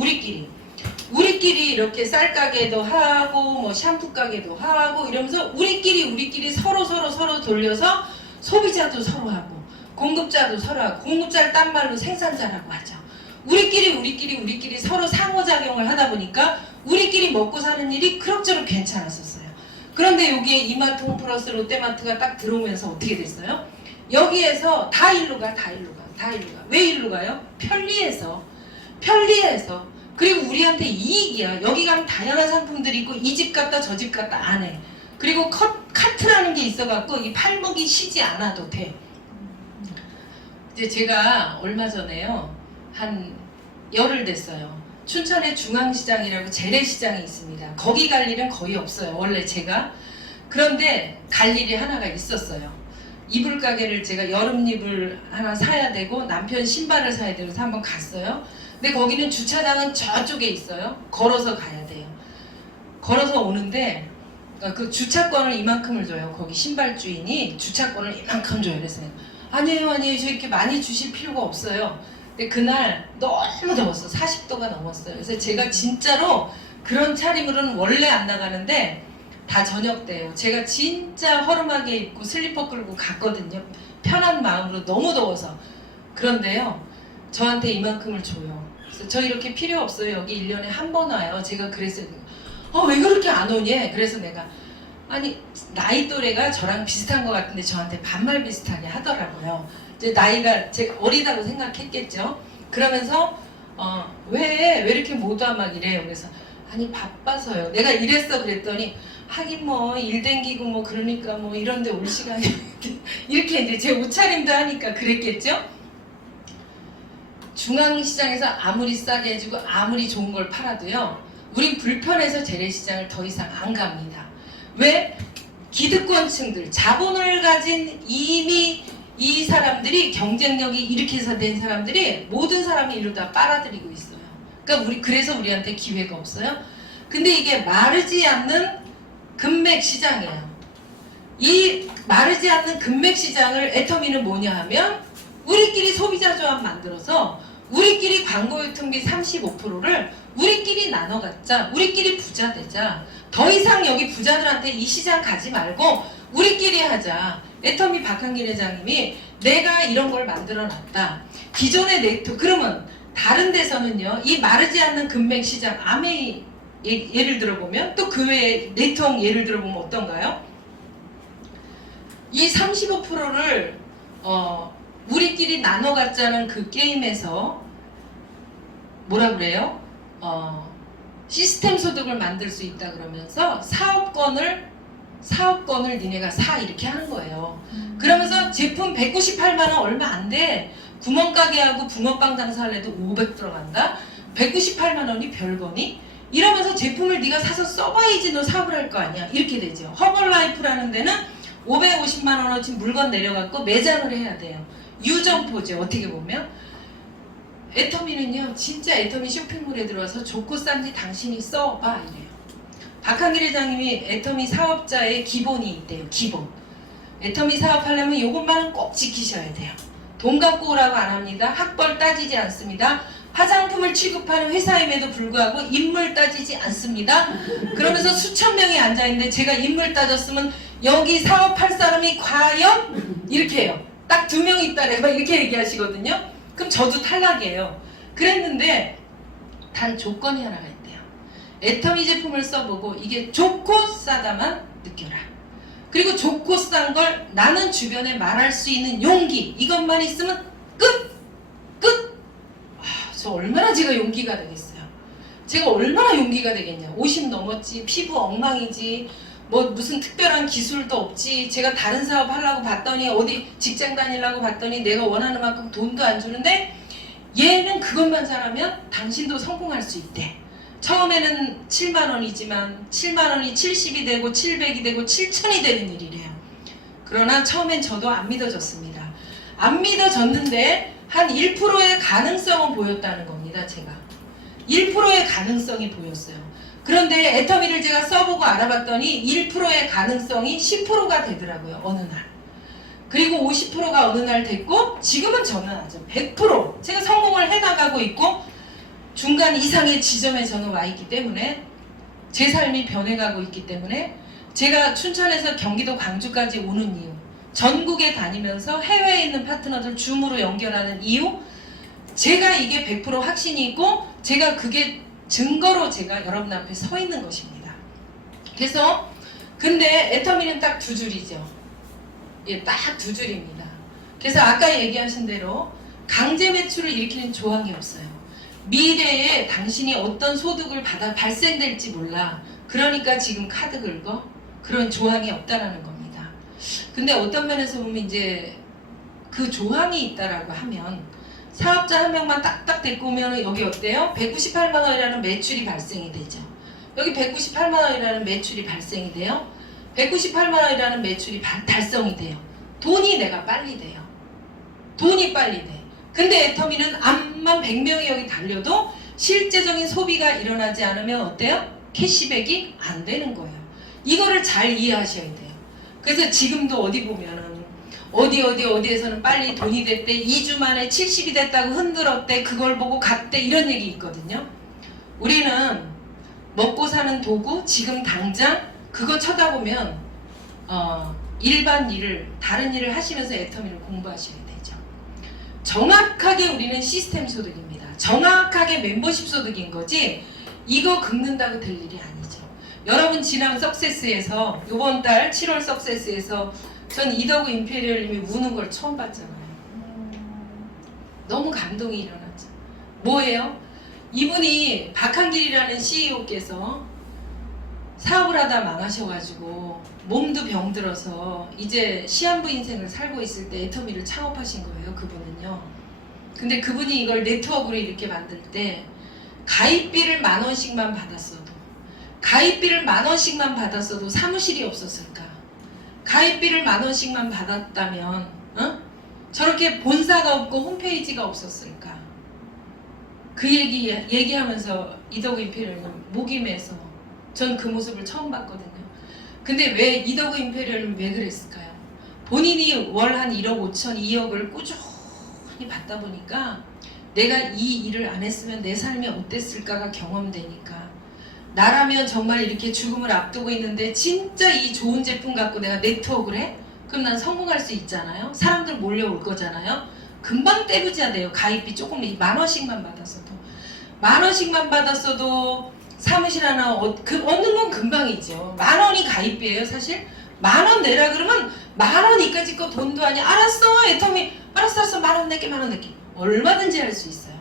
우리끼리 이렇게 쌀 가게도 하고 뭐 샴푸 가게도 하고 이러면서 우리끼리 서로 돌려서 소비자도 서로 하고 공급자도 서로 하고, 공급자를 딴 말로 생산자라고 하죠. 우리끼리 우리끼리 서로 상호작용을 하다 보니까 우리끼리 먹고 사는 일이 그럭저럭 괜찮았었어요. 그런데 여기에 이마트, 홈플러스, 롯데마트가 딱 들어오면서 어떻게 됐어요? 여기에서 다 일로 가. 왜 일로 가요? 편리해서. 그리고 우리한테 이익이야. 여기 가면 다양한 상품들이 있고 이 집 갔다 저 집 갔다 안 해. 그리고 카트라는 게 있어갖고 이 팔목이 쉬지 않아도 돼. 이제 제가 얼마 전에요. 한 열흘 됐어요. 춘천에 중앙시장이라고 재래시장이 있습니다. 거기 갈 일은 거의 없어요. 원래 제가. 그런데 갈 일이 하나가 있었어요. 이불 가게를 제가 여름 이불 하나 사야 되고 남편 신발을 사야 되고 해서 한번 갔어요. 근데 거기는 주차장은 저쪽에 있어요. 걸어서 가야 돼요. 걸어서 오는데 그 주차권을 이만큼을 줘요. 거기 신발 주인이 주차권을 이만큼 줘요. 그래서 아니에요 저 이렇게 많이 주실 필요가 없어요. 근데 그날 너무 더웠어. 40도가 넘었어요. 그래서 제가 진짜로 그런 차림으로는 원래 안 나가는데 다 저녁 때요. 제가 진짜 허름하게 입고 슬리퍼 끌고 갔거든요. 편한 마음으로 너무 더워서. 그런데요. 저한테 이만큼을 줘요. 그래서 저 이렇게 필요 없어요. 여기 1년에 한 번 와요. 제가 그랬어요. 왜 그렇게 안 오니? 그래서 내가 아니 나이 또래가 저랑 비슷한 것 같은데 저한테 반말 비슷하게 하더라고요. 이제 나이가 제가 어리다고 생각했겠죠. 그러면서 왜 이렇게 못 와 막 이래요. 그래서 아니 바빠서요. 내가 이랬어 그랬더니 하긴 뭐 일 댕기고 뭐 그러니까 뭐 이런데 올 시간이 이렇게 이제 제 옷차림도 하니까 그랬겠죠. 중앙시장에서 아무리 싸게 해주고 아무리 좋은 걸 팔아도요. 우린 불편해서 재래시장을 더 이상 안 갑니다. 왜? 기득권층들, 자본을 가진 이미 이 사람들이 경쟁력이 이렇게 해서 된 사람들이 모든 사람이 일로 다 빨아들이고 있어요. 그러니까 그래서 우리한테 기회가 없어요. 근데 이게 마르지 않는 금맥 시장이에요. 이 마르지 않는 금맥 시장을 애터미는 뭐냐 하면 우리끼리 소비자 조합 만들어서 우리끼리 광고 유통비 35%를 우리끼리 나눠 갖자. 우리끼리 부자 되자. 더 이상 여기 부자들한테 이 시장 가지 말고 우리끼리 하자. 애터미 박한길 회장님이 내가 이런 걸 만들어 놨다. 기존의 그러면 다른 데서는요. 이 마르지 않는 금맥 시장 아메이 예를 들어보면 또 그 외에 네트워크 예를 들어보면 어떤가요? 이 35%를 우리끼리 나눠 갖자는 그 게임에서 뭐라 그래요? 시스템 소득을 만들 수 있다 그러면서 사업권을 니네가 사 이렇게 하는 거예요. 그러면서 제품 198만 원 얼마 안 돼. 구멍가게하고 붕어빵 장사를 해도 500 들어간다. 198만 원이 별거니? 이러면서 제품을 네가 사서 써봐야지 너 사업을 할 거 아니야. 이렇게 되죠. 허벌라이프라는 데는 550만 원어치 물건 내려갖고 매장을 해야 돼요. 유점포죠. 어떻게 보면. 애터미는요. 진짜 애터미 쇼핑몰에 들어와서 좋고 싼지 당신이 써봐 이래요. 박한길 회장님이 애터미 사업자의 기본이 있대요. 기본. 애터미 사업하려면 요것만은 꼭 지키셔야 돼요. 돈 갖고 오라고 안 합니다. 학벌 따지지 않습니다. 화장품을 취급하는 회사임에도 불구하고 인물 따지지 않습니다. 그러면서 수천 명이 앉아있는데 제가 인물 따졌으면 여기 사업할 사람이 과연? 이렇게 해요. 딱 2명 있다래 막 이렇게 얘기하시거든요. 그럼 저도 탈락이에요. 그랬는데 단 조건이 하나가 있대요. 애터미 제품을 써보고 이게 좋고 싸다만 느껴라. 그리고 좋고 싼 걸 나는 주변에 말할 수 있는 용기 이것만 있으면 끝! 저 얼마나 제가 용기가 되겠어요. 제가 얼마나 용기가 되겠냐. 50 넘었지, 피부 엉망이지, 뭐 무슨 특별한 기술도 없지. 제가 다른 사업 하려고 봤더니 어디 직장 다니려고 봤더니 내가 원하는 만큼 돈도 안 주는데 얘는 그것만 잘하면 당신도 성공할 수 있대. 처음에는 7만 원이지만 7만 원이 70이 되고 700이 되고 7천이 되는 일이래요. 그러나 처음엔 저도 안 믿어졌습니다. 안 믿어졌는데 한 1%의 가능성은 보였다는 겁니다. 제가 1%의 가능성이 보였어요. 그런데 애터미를 제가 써보고 알아봤더니 1%의 가능성이 10%가 되더라고요. 어느 날. 그리고 50%가 어느 날 됐고 지금은 저는 아주 100% 제가 성공을 해나가고 있고 중간 이상의 지점에 저는 와 있기 때문에 제 삶이 변해가고 있기 때문에 제가 춘천에서 경기도 광주까지 오는 이유 전국에 다니면서 해외에 있는 파트너들 줌으로 연결하는 이유 제가 이게 100% 확신이 있고 제가 그게 증거로 제가 여러분 앞에 서 있는 것입니다. 그래서 근데 애터미는 딱 두 줄이죠. 예, 딱 두 줄입니다. 그래서 아까 얘기하신 대로 강제 매출을 일으키는 조항이 없어요. 미래에 당신이 어떤 소득을 받아 발생될지 몰라. 그러니까 지금 카드 긁어? 그런 조항이 없다라는 겁니다. 근데 어떤 면에서 보면 이제 그 조항이 있다라고 하면 사업자 한 명만 딱딱 데리고 오면 여기 어때요? 198만 원이라는 매출이 발생이 되죠. 여기 198만 원이라는 매출이 발생이 돼요. 198만 원이라는 매출이 달성이 돼요. 돈이 내가 빨리 돼요. 돈이 빨리 돼. 근데 애터미는 암만 100명이 여기 달려도 실제적인 소비가 일어나지 않으면 어때요? 캐시백이 안 되는 거예요. 이거를 잘 이해하셔야 돼요. 그래서 지금도 어디 보면은 어디에서는 빨리 돈이 됐대, 2주 만에 70이 됐다고 흔들었대, 그걸 보고 갔대, 이런 얘기 있거든요. 우리는 먹고 사는 도구, 지금 당장 그거 쳐다보면 일반 일을, 다른 일을 하시면서 애터미를 공부하셔야 되죠. 정확하게 우리는 시스템 소득입니다. 정확하게 멤버십 소득인 거지 이거 긁는다고 될 일이 아니죠. 여러분 지난 석세스에서 이번 달 7월 석세스에서 전 이더그 임페리얼님이 우는 걸 처음 봤잖아요. 너무 감동이 일어났죠. 뭐예요? 이분이 박한길이라는 CEO께서 사업을 하다 망하셔가지고 몸도 병들어서 이제 시한부 인생을 살고 있을 때 애터미를 창업하신 거예요. 그분은요. 근데 그분이 이걸 네트워크로 이렇게 만들 때 가입비를 10,000원씩만 받았어도 사무실이 없었을까? 가입비를 10,000원씩만 받았다면 저렇게 본사가 없고 홈페이지가 없었을까? 그 얘기하면서 이더그 임페리얼님 목이 메서 전 그 모습을 처음 봤거든요. 근데 왜 이더그 임페리얼님 왜 그랬을까요? 본인이 월 한 1억 5천, 2억을 꾸준히 받다 보니까 내가 이 일을 안 했으면 내 삶이 어땠을까가 경험되니까 나라면 정말 이렇게 죽음을 앞두고 있는데 진짜 이 좋은 제품 갖고 내가 네트워크를 해? 그럼 난 성공할 수 있잖아요. 사람들 몰려올 거잖아요. 금방 떼부지야 돼요. 가입비 조금 10,000원씩만 받았어도 사무실 하나 얻는 건 금방이죠. 10,000원이 가입비예요. 사실 10,000원 내라 그러면 10,000원 이까짓 거 돈도 아니야. 알았어 애터미 알았어 10,000원 낼게 얼마든지 할 수 있어요.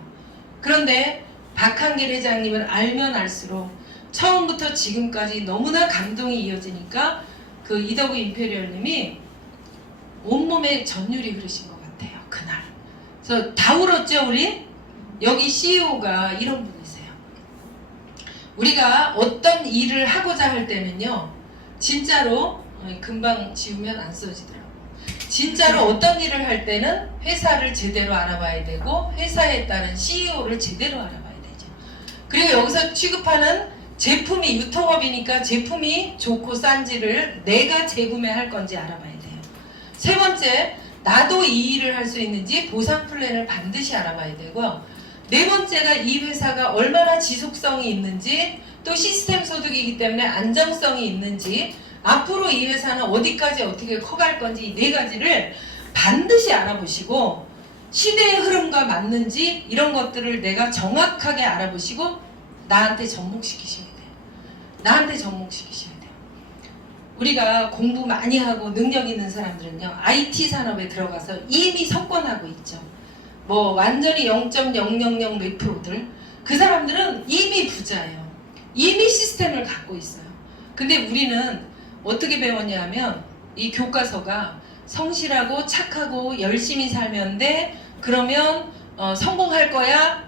그런데 박한길 회장님은 알면 알수록 처음부터 지금까지 너무나 감동이 이어지니까 그 이더그 임페리얼님이 온몸에 전율이 흐르신 것 같아요. 그날. 그래서 다 울었죠 우리? 여기 CEO가 이런 분이세요. 우리가 어떤 일을 하고자 할 때는요. 진짜로 금방 지우면 안 써지더라고요. 진짜로 어떤 일을 할 때는 회사를 제대로 알아봐야 되고 회사에 따른 CEO를 제대로 알아봐야 되죠. 그리고 여기서 취급하는 제품이 유통업이니까 제품이 좋고 싼지를 내가 재구매할 건지 알아봐야 돼요. 세 번째, 나도 이 일을 할 수 있는지 보상 플랜을 반드시 알아봐야 되고요. 네 번째가 이 회사가 얼마나 지속성이 있는지 또 시스템 소득이기 때문에 안정성이 있는지 앞으로 이 회사는 어디까지 어떻게 커갈 건지 이 네 가지를 반드시 알아보시고 시대의 흐름과 맞는지 이런 것들을 내가 정확하게 알아보시고 나한테 접목시키셔야 돼요. 우리가 공부 많이 하고 능력 있는 사람들은요. IT 산업에 들어가서 이미 석권하고 있죠. 뭐 완전히 0.000 몇 프로들 그 사람들은 이미 부자예요. 이미 시스템을 갖고 있어요. 근데 우리는 어떻게 배웠냐 하면 이 교과서가 성실하고 착하고 열심히 살면 돼. 그러면 성공할 거야.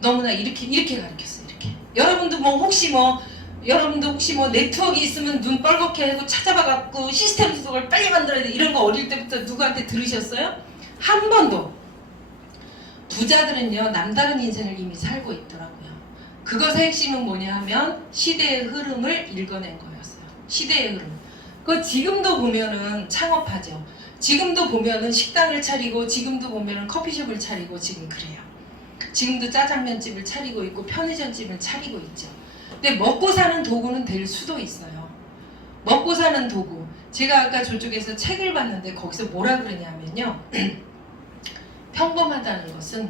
너무나 이렇게 가르쳤어요. 이렇게. 여러분도 혹시 네트워크 있으면 눈 뻘겋게 하고 찾아봐 갖고 시스템 소속을 빨리 만들어야 돼. 이런 거 어릴 때부터 누구한테 들으셨어요? 한 번도. 부자들은요. 남다른 인생을 이미 살고 있더라고요. 그것의 핵심은 뭐냐 하면 시대의 흐름을 읽어낸 거였어요. 시대의 흐름. 지금도 보면은 창업하죠. 지금도 보면은 식당을 차리고 지금도 보면은 커피숍을 차리고 지금 그래요. 지금도 짜장면집을 차리고 있고 편의점집을 차리고 있죠. 근데 먹고 사는 도구는 될 수도 있어요. 먹고 사는 도구. 제가 아까 저쪽에서 책을 봤는데 거기서 뭐라 그러냐면요. 평범하다는 것은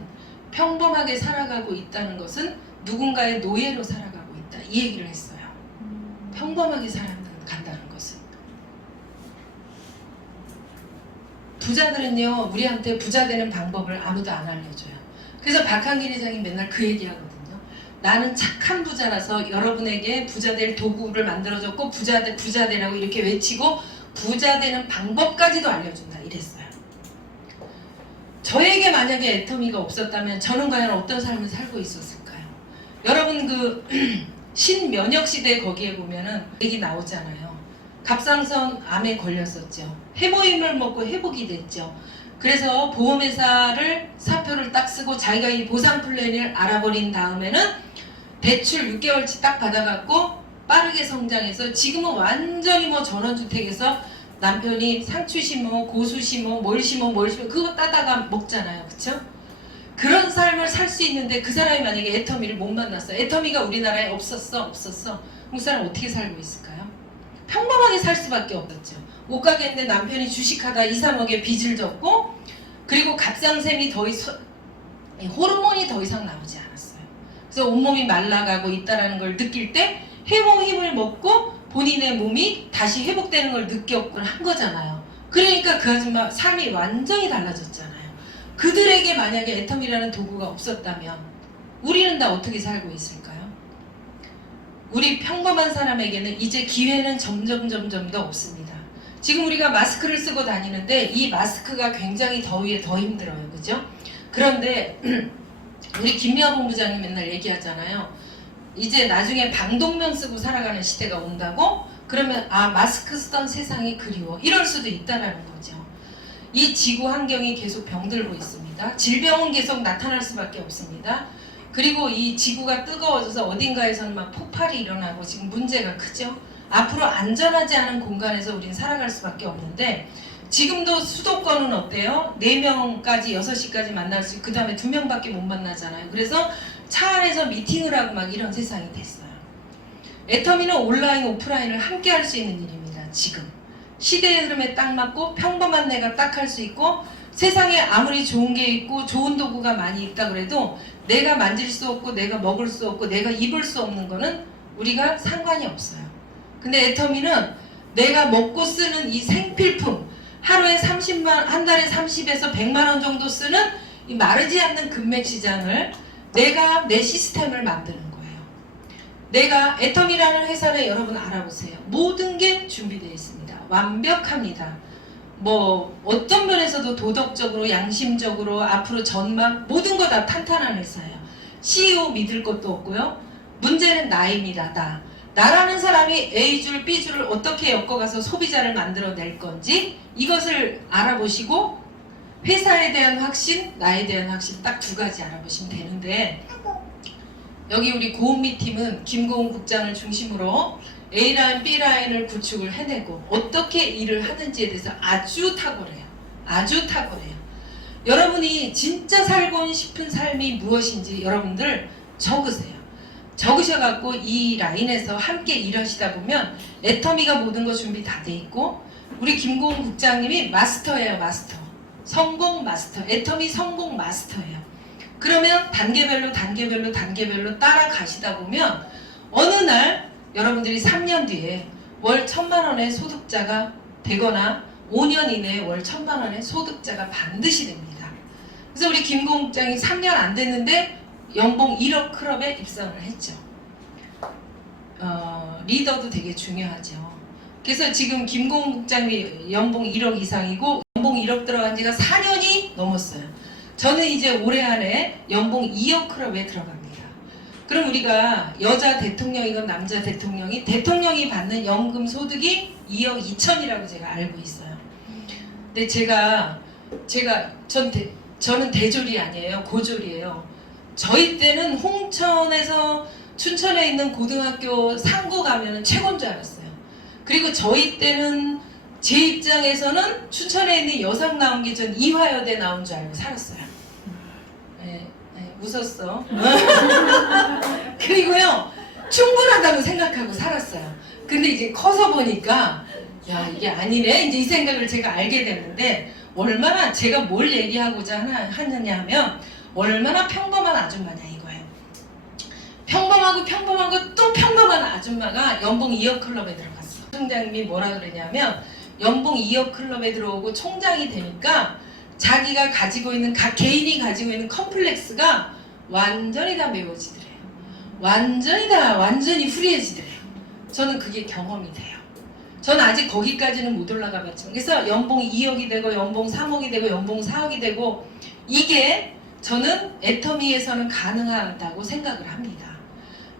평범하게 살아가고 있다는 것은 누군가의 노예로 살아가고 있다. 이 얘기를 했어요. 평범하게 살아간다는 것은. 부자들은요, 우리한테 부자 되는 방법을 아무도 안 알려줘요. 그래서 박한길 회장이 맨날 그 얘기 하거든요. 나는 착한 부자라서 여러분에게 부자 될 도구를 만들어줬고 부자 되라고 이렇게 외치고 부자 되는 방법까지도 알려준다. 이랬어요. 저에게 만약에 애터미가 없었다면 저는 과연 어떤 삶을 살고 있었을까요? 여러분 그 신면역 시대 거기에 보면은 얘기 나오잖아요. 갑상선 암에 걸렸었죠. 해모임을 먹고 회복이 됐죠. 그래서 보험회사를 사표를 딱 쓰고 자기가 이 보상 플랜을 알아버린 다음에는 대출 6개월치 딱 받아갖고 빠르게 성장해서 지금은 완전히 뭐 전원주택에서 남편이 상추 심어, 고수 심어, 뭘 심어 그거 따다가 먹잖아요. 그쵸? 그런 삶을 살 수 있는데 그 사람이 만약에 애터미를 못 만났어. 애터미가 우리나라에 없었어. 그 사람 어떻게 살고 있을까요? 평범하게 살 수밖에 없었죠. 옷가게인데 남편이 주식하다 2, 3억에 빚을 졌고 그리고 갑상샘이 호르몬이 더 이상 나오지 않았어요. 그래서 온몸이 말라가고 있다는 걸 느낄 때 해모 힘을 먹고 본인의 몸이 다시 회복되는 걸 느꼈고 한 거잖아요. 그러니까 그 아줌마 삶이 완전히 달라졌잖아요. 그들에게 만약에 애터미라는 도구가 없었다면 우리는 다 어떻게 살고 있을까요? 우리 평범한 사람에게는 이제 기회는 점점 더 없습니다. 지금 우리가 마스크를 쓰고 다니는데 이 마스크가 굉장히 더위에 더 힘들어요. 그죠? 그런데 우리 김미화 본부장님 맨날 얘기하잖아요. 이제 나중에 방독면 쓰고 살아가는 시대가 온다고? 그러면 마스크 쓰던 세상이 그리워. 이럴 수도 있다라는 거죠. 이 지구 환경이 계속 병들고 있습니다. 질병은 계속 나타날 수밖에 없습니다. 그리고 이 지구가 뜨거워져서 어딘가에서는 막 폭발이 일어나고 지금 문제가 크죠. 앞으로 안전하지 않은 공간에서 우린 살아갈 수밖에 없는데 지금도 수도권은 어때요? 4명까지 6시까지 만날 수 있고 그 다음에 2명밖에 못 만나잖아요. 그래서 차 안에서 미팅을 하고 막 이런 세상이 됐어요. 애터미는 온라인, 오프라인을 함께 할 수 있는 일입니다. 지금. 시대의 흐름에 딱 맞고 평범한 내가 딱 할 수 있고 세상에 아무리 좋은 게 있고 좋은 도구가 많이 있다 그래도 내가 만질 수 없고 내가 먹을 수 없고 내가 입을 수 없는 거는 우리가 상관이 없어요. 근데 애터미는 내가 먹고 쓰는 이 생필품 하루에 30만, 한 달에 30에서 100만 원 정도 쓰는 이 마르지 않는 금맥 시장을 내가 내 시스템을 만드는 거예요. 내가 애터미라는 회사를 여러분 알아보세요. 모든 게 준비되어 있습니다. 완벽합니다. 뭐 어떤 면에서도 도덕적으로 양심적으로 앞으로 전망 모든 거 다 탄탄한 회사예요. CEO 믿을 것도 없고요. 문제는 나입니다. 나라는 사람이 A줄 B줄을 어떻게 엮어가서 소비자를 만들어낼 건지 이것을 알아보시고 회사에 대한 확신, 나에 대한 확신 딱 2가지 알아보시면 되는데 여기 우리 고은미 팀은 김고은 국장을 중심으로 A라인, B라인을 구축을 해내고 어떻게 일을 하는지에 대해서 아주 탁월해요. 아주 탁월해요. 여러분이 진짜 살고 싶은 삶이 무엇인지 여러분들 적으세요. 적으셔갖고 이 라인에서 함께 일하시다 보면 애터미가 모든 거 준비 다 돼 있고 우리 김고은 국장님이 마스터예요. 마스터. 성공 마스터. 애터미 성공 마스터예요. 그러면 단계별로 따라가시다 보면 어느 날 여러분들이 3년 뒤에 월 1,000만 원의 소득자가 되거나 5년 이내에 월 1,000만 원의 소득자가 반드시 됩니다. 그래서 우리 김고은 국장이 3년 안 됐는데 연봉 1억 클럽에 입성을 했죠. 리더도 되게 중요하죠. 그래서 지금 김고은 국장이 연봉 1억 이상이고 연봉 1억 들어간 지가 4년이 넘었어요. 저는 이제 올해 안에 연봉 2억 클럽에 들어갑니다. 그럼 우리가 여자 대통령이건 남자 대통령이 받는 연금 소득이 2억 2천이라고 제가 알고 있어요. 근데 저는 대졸이 아니에요. 고졸이에요. 저희 때는 홍천에서 춘천에 있는 고등학교 상고 가면은 최고인 줄 알았어요. 그리고 저희 때는 제 입장에서는 춘천에 있는 여상 나온 게 전 이화여대 나온 줄 알고 살았어요. 웃었어. 그리고요 충분하다고 생각하고 살았어요. 근데 이제 커서 보니까 야 이게 아니네 이제 이 생각을 제가 알게 됐는데 얼마나 제가 뭘 얘기하고자 하느냐 하면 얼마나 평범한 아줌마냐 이거예요. 평범하고 또 평범한 아줌마가 연봉 2억 클럽에 들어갔어. 총장님이 뭐라 그러냐면 연봉 2억 클럽에 들어오고 총장이 되니까 자기가 가지고 있는 각 개인이 가지고 있는 컴플렉스가 완전히 다 메워지더래요. 완전히 후리해지더래요. 저는 그게 경험이 돼요. 저는 아직 거기까지는 못 올라가 봤지만 그래서 연봉 2억이 되고 연봉 3억이 되고 연봉 4억이 되고 이게 저는 애터미에서는 가능하다고 생각을 합니다.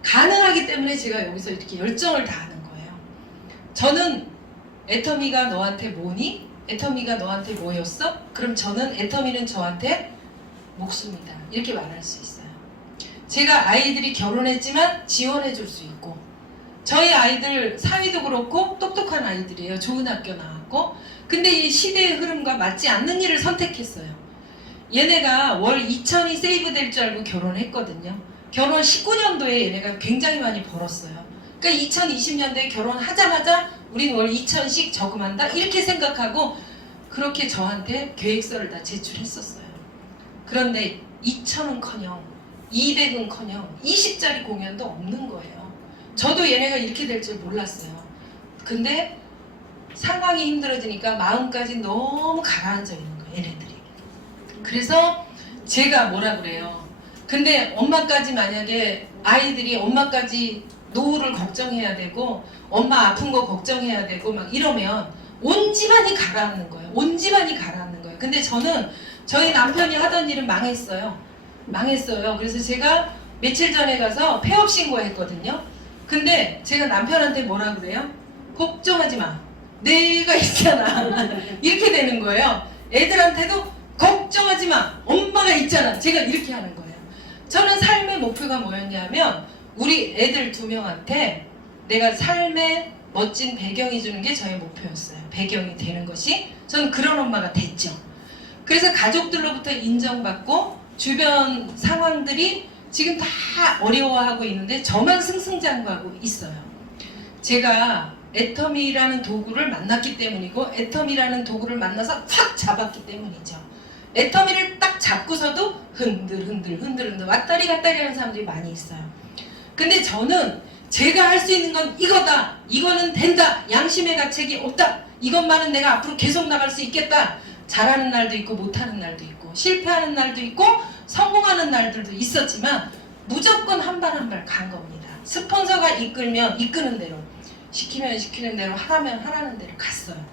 가능하기 때문에 제가 여기서 이렇게 열정을 다하는 거예요. 저는 애터미가 너한테 뭐니? 애터미가 너한테 뭐였어? 그럼 저는 애터미는 저한테 목숨이다. 이렇게 말할 수 있어요. 제가 아이들이 결혼했지만 지원해 줄 수 있고 저희 아이들 사위도 그렇고 똑똑한 아이들이에요. 좋은 학교 나왔고 근데 이 시대의 흐름과 맞지 않는 일을 선택했어요. 얘네가 월 2천이 세이브 될 줄 알고 결혼했거든요. 결혼 19년도에 얘네가 굉장히 많이 벌었어요. 그러니까 2020년도에 결혼하자마자 우린 월 2천씩 저금한다 이렇게 생각하고 그렇게 저한테 계획서를 다 제출했었어요. 그런데 2천은커녕 200은커녕 20짜리 공연도 없는 거예요. 저도 얘네가 이렇게 될 줄 몰랐어요. 근데 상황이 힘들어지니까 마음까지 너무 가라앉아 있는 거예요. 얘네들이. 그래서 제가 뭐라 그래요. 근데 엄마까지 만약에 아이들이 엄마까지 노후를 걱정해야 되고 엄마 아픈 거 걱정해야 되고 막 이러면 온 집안이 가라앉는 거예요. 온 집안이 가라앉는 거예요. 근데 저는 저희 남편이 하던 일은 망했어요. 그래서 제가 며칠 전에 가서 폐업 신고했거든요. 근데 제가 남편한테 뭐라 그래요? 걱정하지 마. 내가 있잖아. 이렇게 되는 거예요. 애들한테도 걱정하지 마. 엄마가 있잖아. 제가 이렇게 하는 거예요. 저는 삶의 목표가 뭐였냐면 우리 애들 2명한테 내가 삶의 멋진 배경이 주는 게 저의 목표였어요. 배경이 되는 것이. 저는 그런 엄마가 됐죠. 그래서 가족들로부터 인정받고 주변 상황들이 지금 다 어려워하고 있는데 저만 승승장구하고 있어요. 제가 애터미라는 도구를 만났기 때문이고 애터미라는 도구를 만나서 확 잡았기 때문이죠. 애터미를 딱 잡고서도 흔들 왔다리 갔다리 하는 사람들이 많이 있어요. 근데 저는 제가 할 수 있는 건 이거다. 이거는 된다. 양심의 가책이 없다. 이것만은 내가 앞으로 계속 나갈 수 있겠다. 잘하는 날도 있고 못하는 날도 있고 실패하는 날도 있고 성공하는 날들도 있었지만 무조건 한 발 한 발 간 겁니다. 스폰서가 이끌면 이끄는 대로 시키면 시키는 대로 하라면 하라는 대로 갔어요.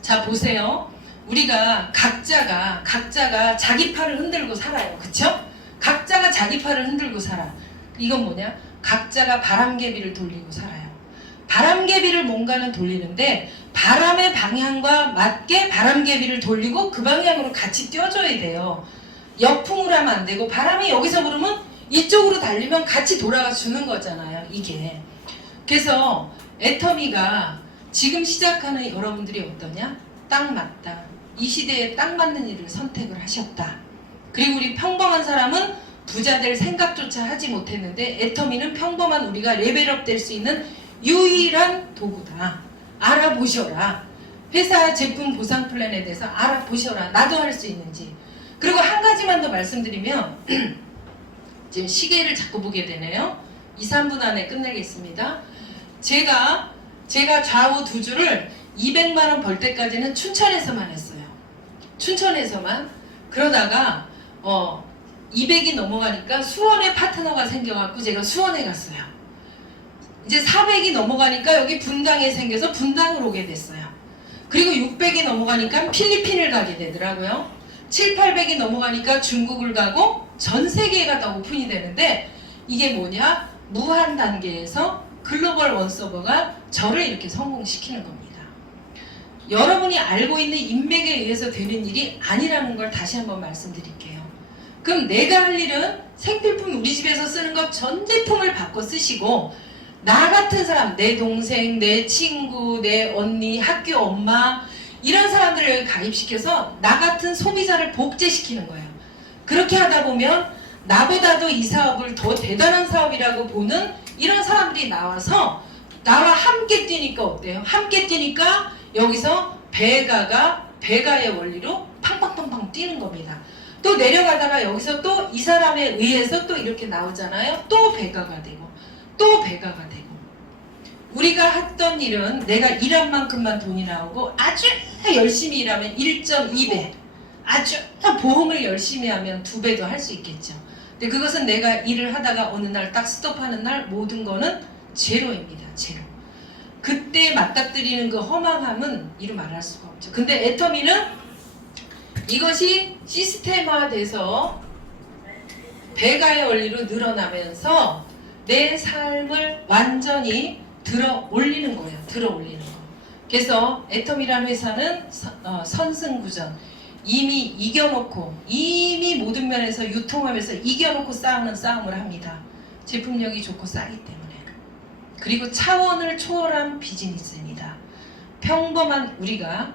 자 보세요. 우리가 각자가 자기 팔을 흔들고 살아요. 그쵸? 각자가 자기 팔을 흔들고 살아. 이건 뭐냐? 각자가 바람개비를 돌리고 살아요. 바람개비를 뭔가는 돌리는데 바람의 방향과 맞게 바람개비를 돌리고 그 방향으로 같이 뛰어줘야 돼요. 역풍으로 하면 안 되고 바람이 여기서 불으면 이쪽으로 달리면 같이 돌아가 주는 거잖아요. 이게. 그래서 애터미가 지금 시작하는 여러분들이 어떠냐? 딱 맞다. 이 시대에 딱 맞는 일을 선택을 하셨다. 그리고 우리 평범한 사람은 부자 될 생각조차 하지 못했는데 애터미는 평범한 우리가 레벨업 될 수 있는 유일한 도구다. 알아보셔라. 회사 제품 보상 플랜에 대해서 알아보셔라. 나도 할 수 있는지. 그리고 한 가지만 더 말씀드리면 지금 시계를 자꾸 보게 되네요. 2, 3분 안에 끝내겠습니다. 제가 좌우 두 줄을 200만원 벌 때까지는 춘천에서만 했어요. 춘천에서만. 그러다가 200이 넘어가니까 수원에 파트너가 생겨갖고 제가 수원에 갔어요. 이제 400이 넘어가니까 여기 분당에 생겨서 분당을 오게 됐어요. 그리고 600이 넘어가니까 필리핀을 가게 되더라고요. 7, 800이 넘어가니까 중국을 가고 전 세계가 다 오픈이 되는데 이게 뭐냐? 무한 단계에서 글로벌 원서버가 저를 이렇게 성공시키는 겁니다. 여러분이 알고 있는 인맥에 의해서 되는 일이 아니라는 걸 다시 한번 말씀드릴게요. 그럼 내가 할 일은 생필품 우리 집에서 쓰는 것 전 제품을 바꿔 쓰시고 나 같은 사람, 내 동생, 내 친구, 내 언니, 학교 엄마 이런 사람들을 가입시켜서 나 같은 소비자를 복제시키는 거예요. 그렇게 하다 보면 나보다도 이 사업을 더 대단한 사업이라고 보는 이런 사람들이 나와서 나와 함께 뛰니까 어때요? 함께 뛰니까 여기서 배가의 원리로 팡팡팡팡 뛰는 겁니다. 또 내려가다가 여기서 또 이 사람에 의해서 또 이렇게 나오잖아요. 또 배가가 되고 또 배가가 되고 우리가 했던 일은 내가 일한 만큼만 돈이 나오고 아주 열심히 일하면 1.2배 아주 보험을 열심히 하면 2배도 할 수 있겠죠. 근데 그것은 내가 일을 하다가 어느 날 딱 스톱하는 날 모든 거는 제로입니다. 제로. 그때 맞닥뜨리는 그 허망함은 이루 말할 수가 없죠. 근데 애터미는 이것이 시스템화돼서 배가의 원리로 늘어나면서 내 삶을 완전히 들어 올리는 거예요. 들어 올리는 거. 그래서 애터미라는 회사는 선승구전, 이미 이겨놓고 이미 모든 면에서 유통하면서 이겨놓고 싸우는 싸움을 합니다. 제품력이 좋고 싸기 때문에. 그리고 차원을 초월한 비즈니스입니다. 평범한 우리가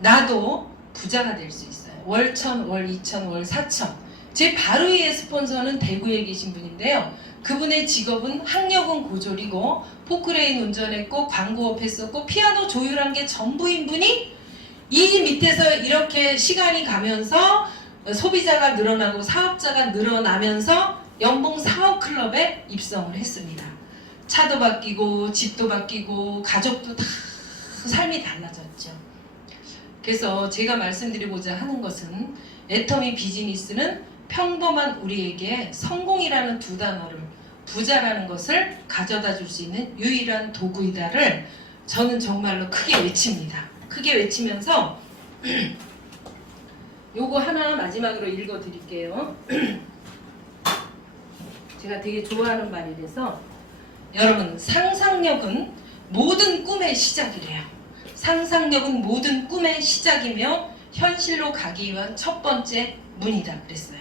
나도 부자가 될 수 있어요. 월 1,000, 월 2,000, 월 4,000. 제 바로 위에 스폰서는 대구에 계신 분인데요. 그분의 직업은 학력은 고졸이고 포크레인 운전했고 광고업 했었고 피아노 조율한 게 전부인 분이 이 밑에서 이렇게 시간이 가면서 소비자가 늘어나고 사업자가 늘어나면서 연봉 4억 클럽에 입성을 했습니다. 차도 바뀌고 집도 바뀌고 가족도 다 삶이 달라졌죠. 그래서 제가 말씀드리고자 하는 것은 애터미 비즈니스는 평범한 우리에게 성공이라는 두 단어를 부자라는 것을 가져다 줄 수 있는 유일한 도구이다를 저는 정말로 크게 외칩니다. 크게 외치면서 요거 하나 마지막으로 읽어 드릴게요. 제가 되게 좋아하는 말이라서 여러분 상상력은 모든 꿈의 시작이래요. 상상력은 모든 꿈의 시작이며 현실로 가기 위한 첫 번째 문이다 그랬어요.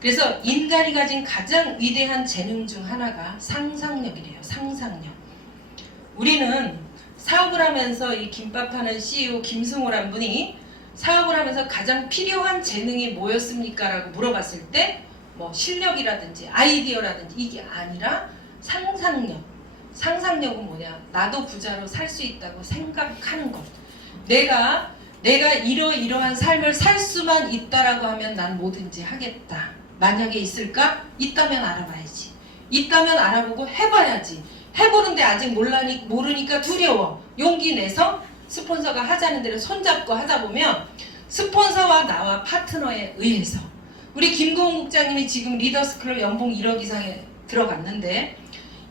그래서 인간이 가진 가장 위대한 재능 중 하나가 상상력이래요. 상상력. 우리는 사업을 하면서 이 김밥하는 CEO 김승호란 분이 사업을 하면서 가장 필요한 재능이 뭐였습니까? 라고 물어봤을 때 뭐 실력이라든지 아이디어라든지 이게 아니라 상상력. 상상력은 뭐냐? 나도 부자로 살 수 있다고 생각하는 것. 내가 이러이러한 삶을 살 수만 있다라고 하면 난 뭐든지 하겠다. 만약에 있을까? 있다면 알아봐야지. 있다면 알아보고 해봐야지. 해보는데 아직 모르니까 두려워. 용기 내서 스폰서가 하자는 대로 손잡고 하다 보면 스폰서와 나와 파트너에 의해서 우리 김고은 국장님이 지금 리더스클럽 연봉 1억 이상에 들어갔는데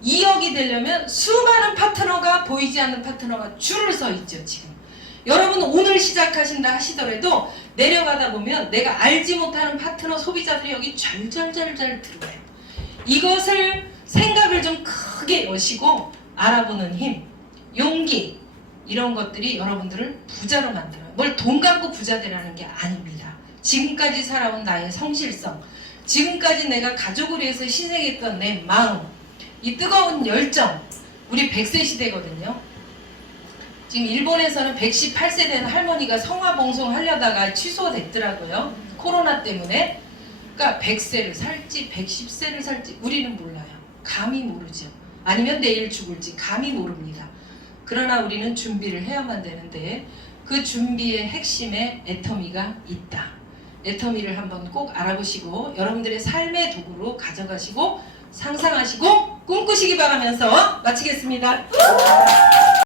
2억이 되려면 수많은 파트너가 보이지 않는 파트너가 줄을 서 있죠. 지금 여러분 오늘 시작하신다 하시더라도 내려가다 보면 내가 알지 못하는 파트너 소비자들이 여기 절절절절 들어와요. 이것을 생각을 좀 크게 여시고 알아보는 힘, 용기 이런 것들이 여러분들을 부자로 만들어요. 뭘 돈 갖고 부자 되라는 게 아닙니다. 지금까지 살아온 나의 성실성, 지금까지 내가 가족을 위해서 희생했던 내 마음, 이 뜨거운 열정, 우리 100세 시대거든요. 지금 일본에서는 118세 된 할머니가 성화봉송 하려다가 취소됐더라고요. 코로나 때문에. 그러니까 100세를 살지 110세를 살지 우리는 몰라요. 감히 모르죠. 아니면 내일 죽을지 감히 모릅니다. 그러나 우리는 준비를 해야만 되는데 그 준비의 핵심에 애터미가 있다. 애터미를 한번 꼭 알아보시고 여러분들의 삶의 도구로 가져가시고 상상하시고 꿈꾸시기 바라면서 마치겠습니다.